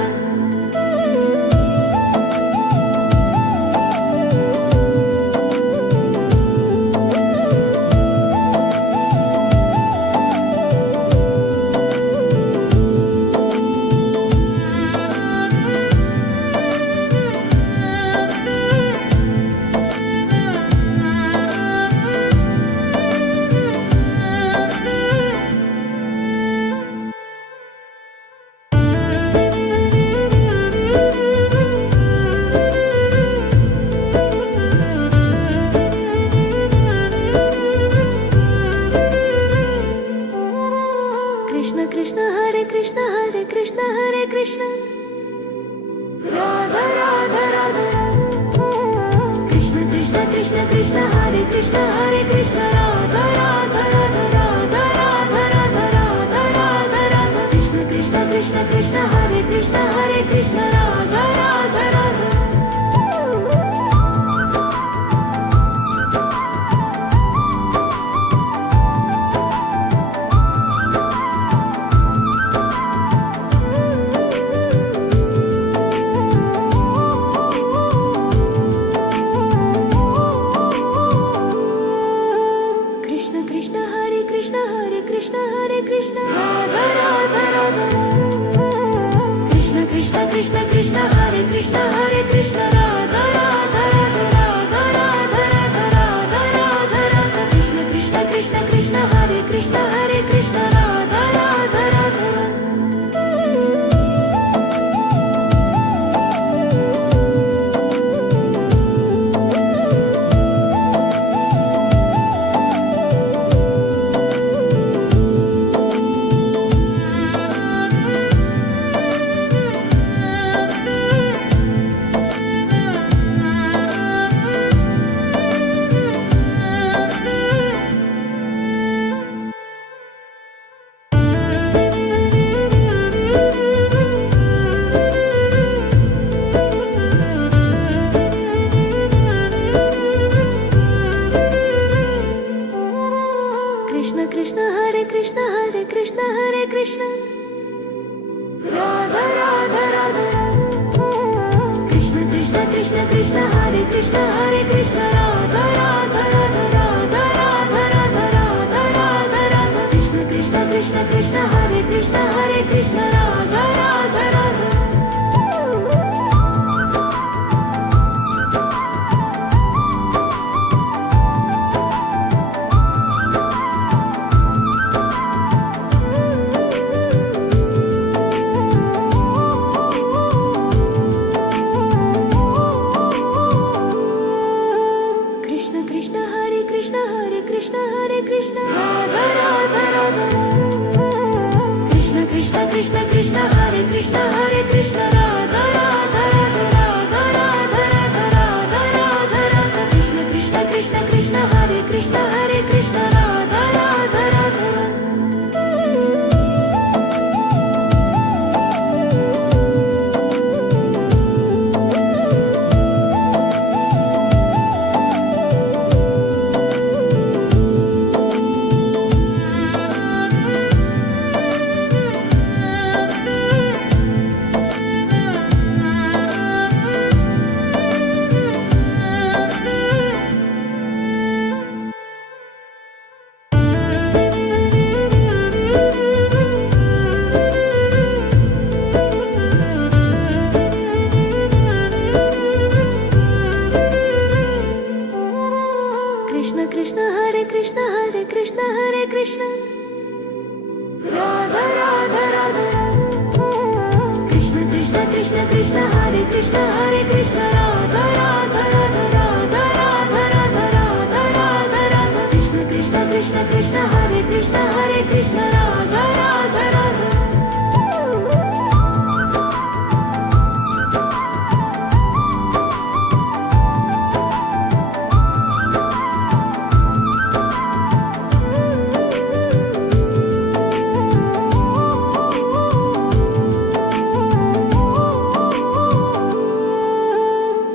Krishna Krishna Hare Krishna Hare Krishna Hare Krishna Radha Radha Radha Krishna Krishna Krishna Krishna Hare Krishna Hare Krishna Radha Radha Radha Radha Radha Radha Radha Radha Radha Krishna Krishna Krishna Krishna Hare Krishna Hare Krishna Radha Radha Radha Krishna Krishna Hare Krishna Hare Krishna Radha Radha Radha Radha Radha Radha Radha Radha Radha Krishna Krishna Krishna Krishna Hare Krishna Hare Krishna Radha Radha Radha Krishna Krishna Hare Krishna Hare Krishna Hare Krishna Radha Radha Radha Krishna Krishna Krishna Krishna Hare Krishna Hare Krishna Radha Radha Radha Radha Radha Radha Radha Radha Radha Krishna Krishna Krishna Krishna Hare Krishna Hare Krishna Radha Radha Radha Krishna Radha Radha Radha Krishna Krishna Krishna Krishna Hare Krishna Hare Krishna Radha Radha Radha Radha Radha Radha Radha Radha Radha Krishna Krishna Krishna Krishna Hare Krishna Hare Krishna Radha Radha Radha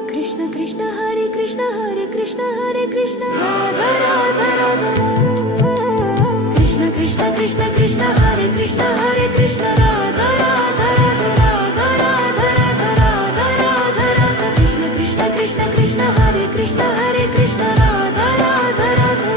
Krishna Krishna Hare Krishna Hare Krishna Hare Krishna Radha Radha Radha Krishna Krishna Krishna Krishna Hare Krishna Hare Krishna Radha Radha Radha Radha Radha Radha Radha Radha Radha Krishna Krishna Krishna Krishna Hare Krishna Hare Krishna Radha Radha Radha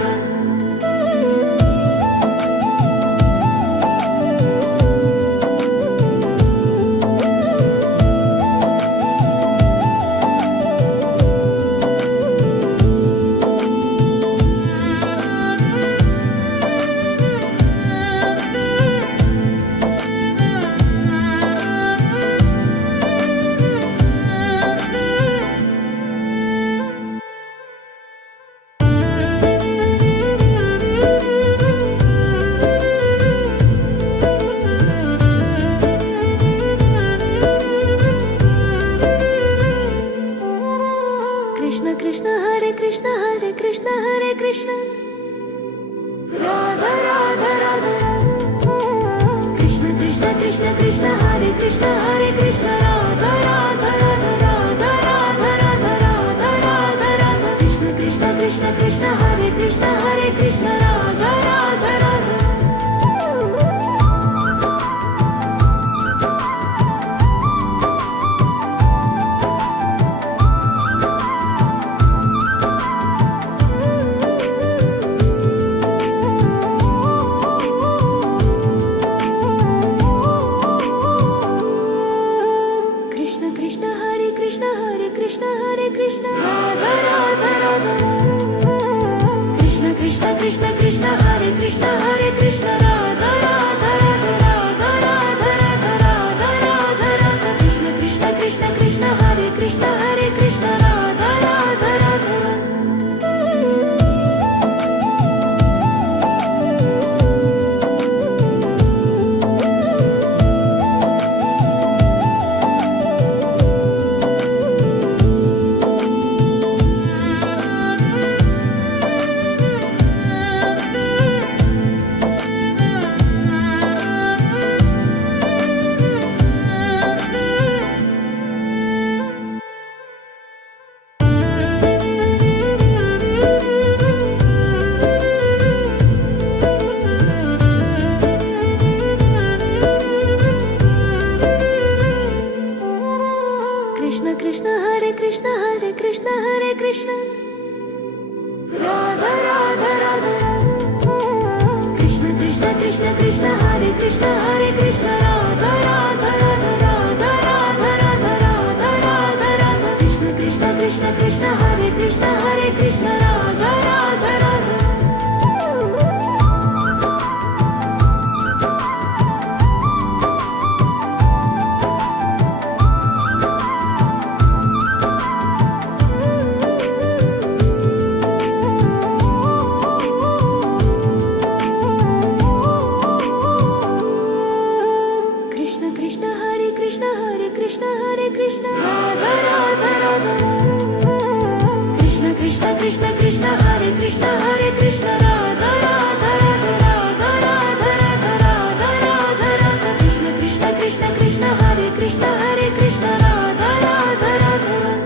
Krishna Krishna Hare Krishna Hare Krishna Hare Krishna Radha Radha Radha Krishna Krishna Krishna Krishna Hare Krishna Hare Krishna Radha Radha Radha Radha Radha Radha Radha Radha Radha Krishna Krishna Krishna Krishna Hare Krishna Hare Krishna Radha Radha Radha Krishna Krishna Hare Krishna Hare Krishna Hare Krishna Radha Radha Radha Krishna Krishna Krishna Krishna Hare Krishna Hare Krishna Radha Radha Radha Radha Radha Radha Radha Radha Radha Krishna Krishna Krishna Krishna Hare Krishna Hare Krishna Radha Radha Radha Krishna Krishna Hare Krishna Hare Krishna Hare Krishna Radha Radha Radha Krishna Krishna Krishna Krishna Hare Krishna Hare Krishna Radha Radha Radha Radha Radha Radha Radha Radha Radha Krishna Krishna Krishna Krishna Hare Krishna Hare Krishna Radha Radha Radha Krishna Krishna Hare Krishna Hare Krishna Hare Krishna Radha Radha Radha Krishna Krishna Krishna Krishna Hare Krishna Hare Krishna Radha Radha Radha Radha Radha Radha Radha Radha Radha Krishna Krishna Krishna Krishna Hare Krishna Hare Krishna Radha Radha Radha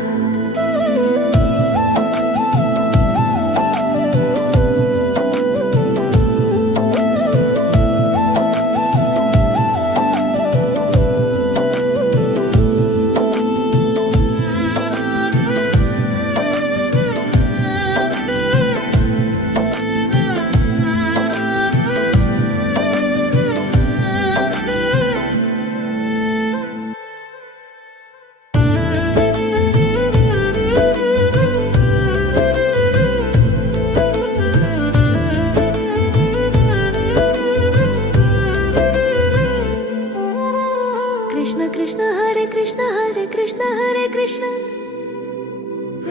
Krishna Hare Krishna Hare Krishna Hare Krishna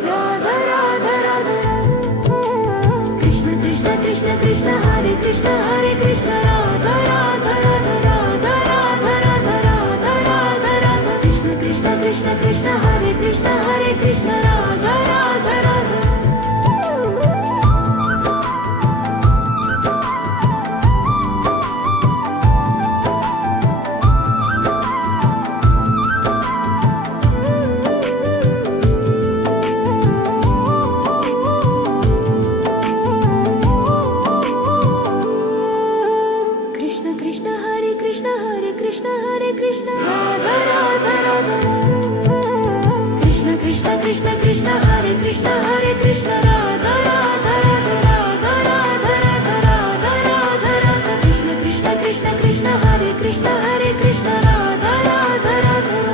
Radha Radha Radha Krishna Krishna Krishna Krishna Hare Krishna Hare Krishna Radha Radha Radha Radha Radha Radha Radha Radha Radha Krishna Krishna Krishna Krishna Hare Krishna Hare Krishna Radha Radha Radha Krishna Krishna Hare Krishna Hare Krishna Hare Krishna Radha Radha Radha Krishna Krishna Krishna Krishna Hare Krishna Hare Krishna Radha Radha Radha Radha Radha Radha Radha Radha Radha Krishna Krishna Krishna Krishna Hare Krishna Hare Krishna Radha Radha Radha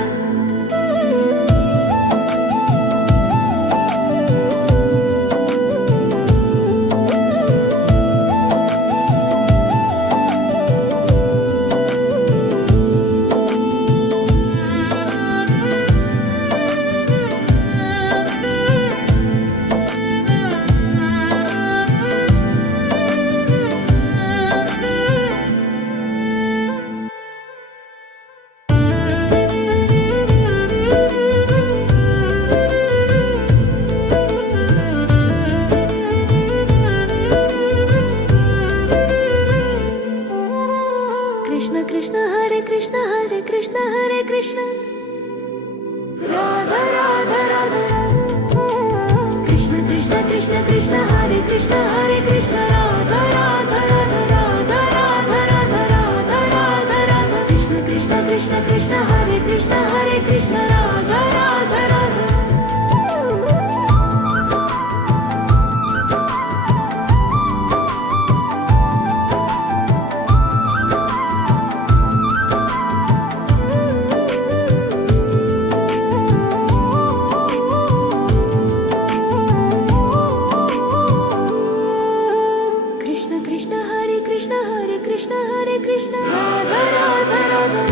Krishna Krishna Hare Krishna Hare Krishna Hare Krishna Radha Radha Radha Krishna Krishna Krishna Krishna Hare Krishna Hare Krishna Radha Radha Radha Radha Radha Radha Radha Radha Radha Krishna Krishna Krishna Krishna Hare Krishna Hare Krishna Radha Radha Radha Krishna Krishna Hare Krishna Hare Krishna Hare Krishna Radha Radha Radha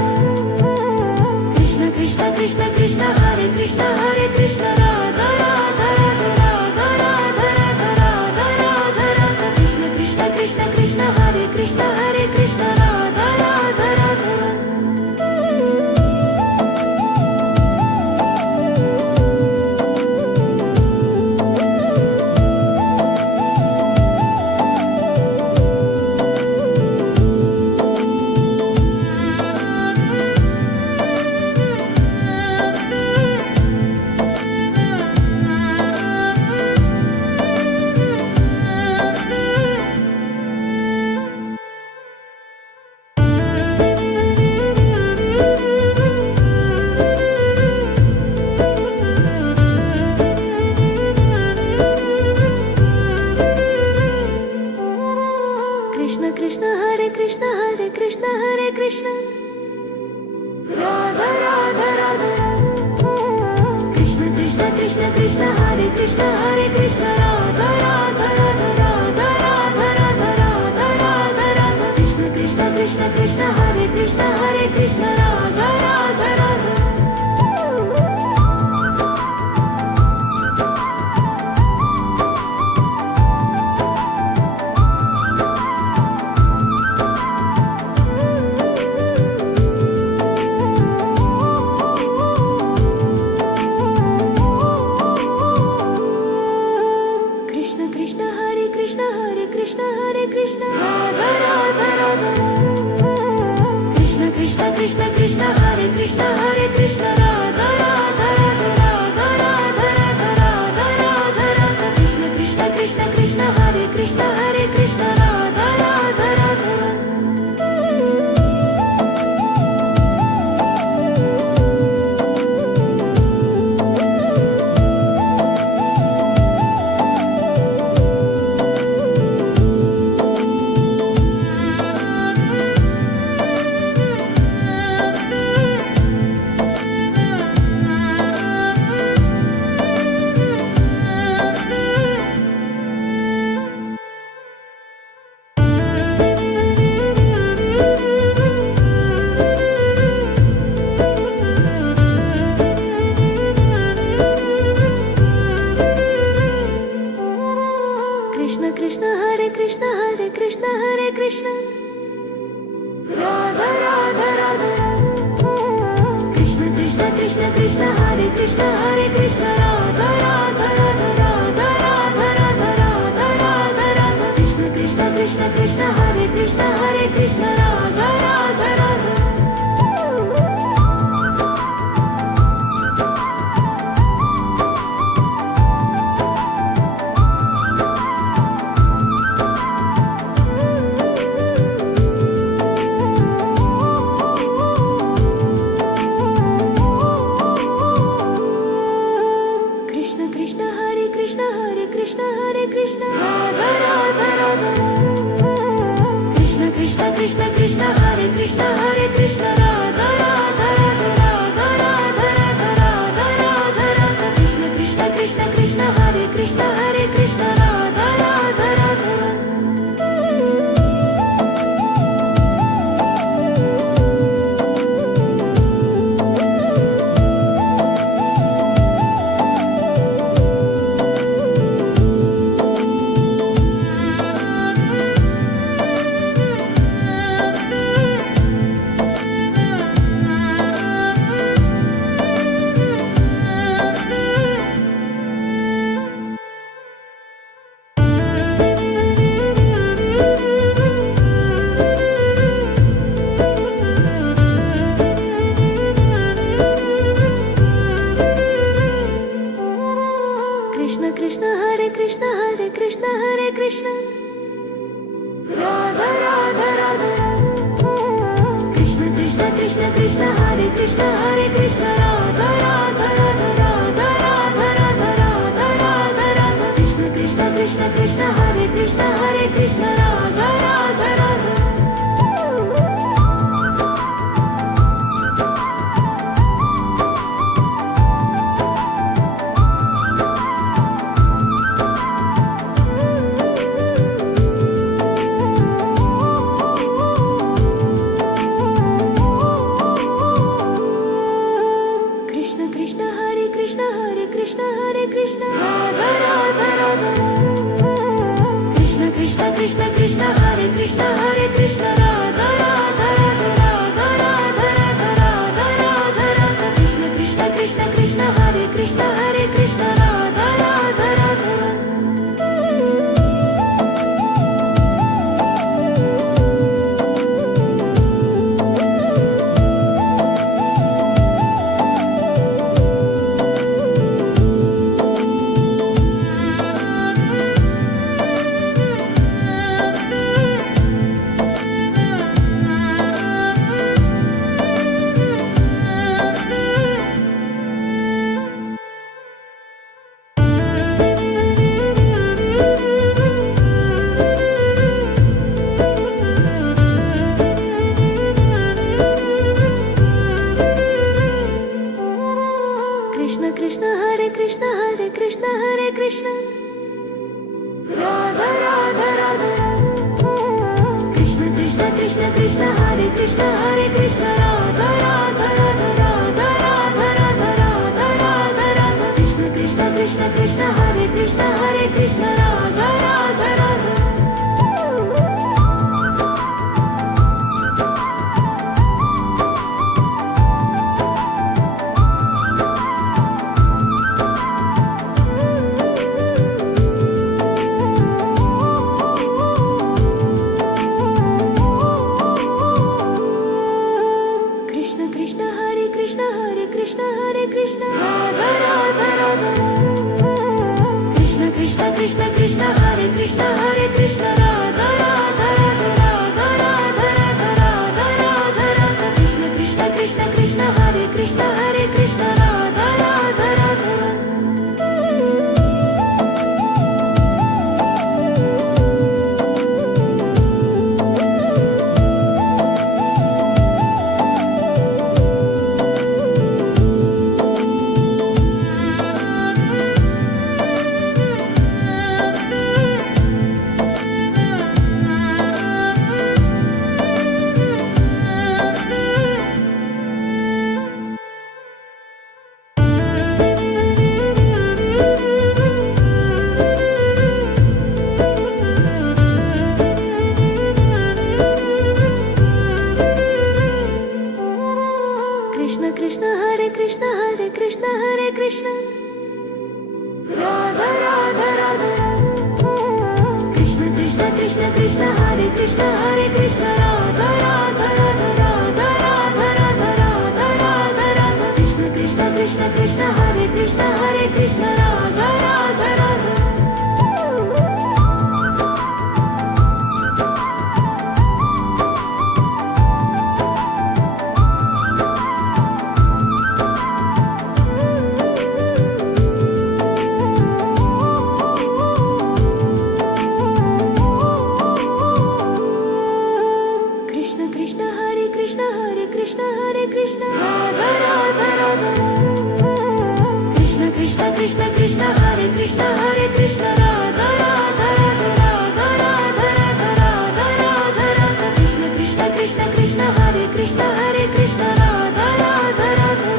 Krishna Krishna Krishna Krishna Hare Krishna Hare Krishna Radha Radha Radha Radha Radha Radha Radha Radha Radha Krishna Krishna Krishna Krishna Hare Krishna Hare Krishna Radha Radha Radha Krishna Krishna Hare Krishna Hare Krishna Hare Krishna Radha Radha Radha Krishna Krishna Krishna Krishna Hare Krishna Hare Krishna Radha Radha Radha Radha Radha Radha Radha Radha Radha Krishna Krishna Krishna Krishna Hare Krishna Hare Krishna Radha Radha Radha Krishna Radha Radha Radha Krishna Krishna Krishna Krishna Hare Krishna Hare Krishna Radha Radha Radha Radha Radha Radha Radha Radha Radha Krishna Krishna Krishna Krishna Hare Krishna Hare Krishna Radha Radha Radha Krishna Krishna Hare Krishna Hare Krishna Hare Krishna Radha Radha Radha Krishna Krishna Krishna Krishna Hare Krishna Hare Krishna Radha Radha Radha Radha Radha Radha Radha Radha Radha Krishna Krishna Krishna Krishna Hare Krishna Hare Krishna Radha Radha Radha Krishna Krishna Hare Krishna Hare Krishna Hare Krishna Radha Radha Radha Krishna Krishna Krishna Krishna Hare Krishna Hare Krishna Radha Radha Radha Radha Radha Radha Radha Radha Radha Krishna Krishna Krishna Krishna Hare Krishna Hare Krishna Radha Radha Radha Krishna Krishna Hare Krishna Hare Krishna Hare Krishna Radha Radha Radha Krishna Krishna Krishna Krishna Hare Krishna Hare Krishna Radha Radha Radha Radha Radha Radha Radha Radha Radha Krishna Krishna Krishna Krishna Hare Krishna Hare Krishna Radha Radha Radha Krishna Krishna Hare Krishna Hare Krishna Hare Krishna Radha Radha Radha Krishna Krishna Krishna Krishna Hare Krishna Hare Krishna Radha Radha Radha Radha Radha Radha Radha Radha Radha Krishna Krishna Krishna Krishna Hare Krishna Hare Krishna Radha Radha Radha Krishna Krishna Hare Krishna Hare Krishna Hare Krishna Radha Radha Radha Krishna Krishna Krishna Krishna Hare Krishna Hare Krishna Radha Radha Radha Radha Radha Radha Radha Radha Radha Krishna Krishna Krishna Krishna Hare Krishna Hare Krishna Radha Radha Radha Hare Krishna Radha Radha Radha Krishna Krishna Krishna Krishna Hare Krishna Radha Radha Radha Radha Radha Radha Radha Radha Radha Krishna Krishna Krishna Krishna Hare Krishna Radha Radha Radha Radha Radha Radha Krishna Krishna Krishna Krishna Hare Krishna Radha Radha Radha Radha Radha Radha Radha Radha Radha Krishna Krishna Krishna Krishna Hare Krishna Radha Radha Radha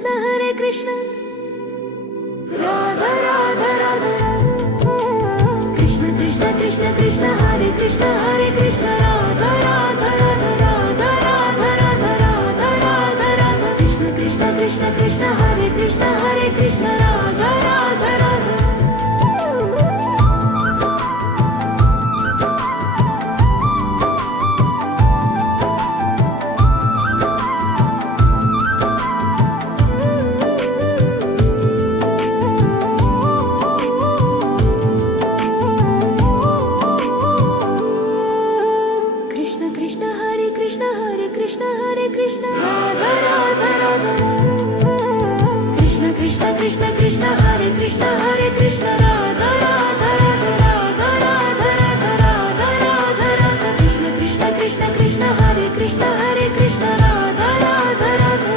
Hare Krishna Radha Radha Radha Krishna Krishna Krishna Krishna Hare Krishna Radha Radha Radha Radha Radha Radha Radha Radha Radha Krishna Krishna Krishna Krishna Hare Krishna Radha Radha Radha Radha Radha Radha Krishna Krishna Krishna Krishna Hare Krishna Radha Radha Radha Radha Radha Radha Radha Radha Radha Krishna Krishna Krishna Krishna Hare Krishna Radha Radha Radha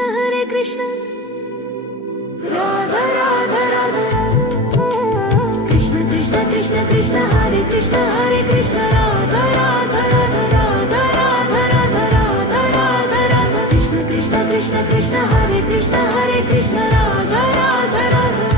Hare Krishna Radha Radha Radha Krishna Krishna Krishna Krishna Hare Krishna Radha Radha Radha Radha Radha Radha Radha Radha Radha Krishna Krishna Krishna Krishna Hare Krishna Radha Radha Radha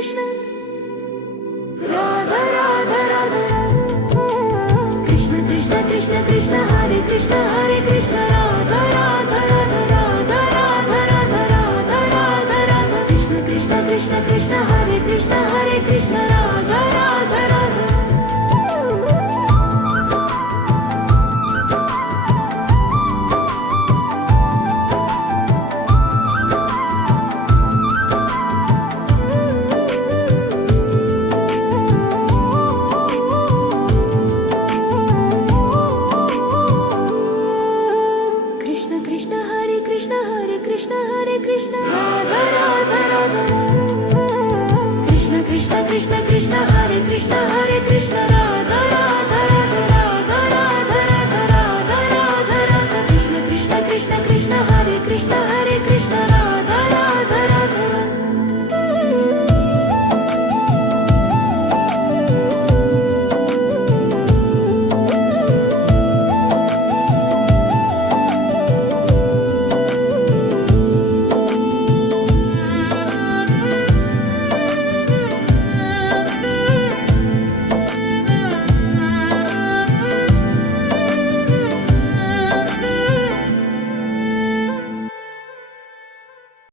Krishna Radha Radha Radha Krishna Krishna Krishna Krishna Hare Krishna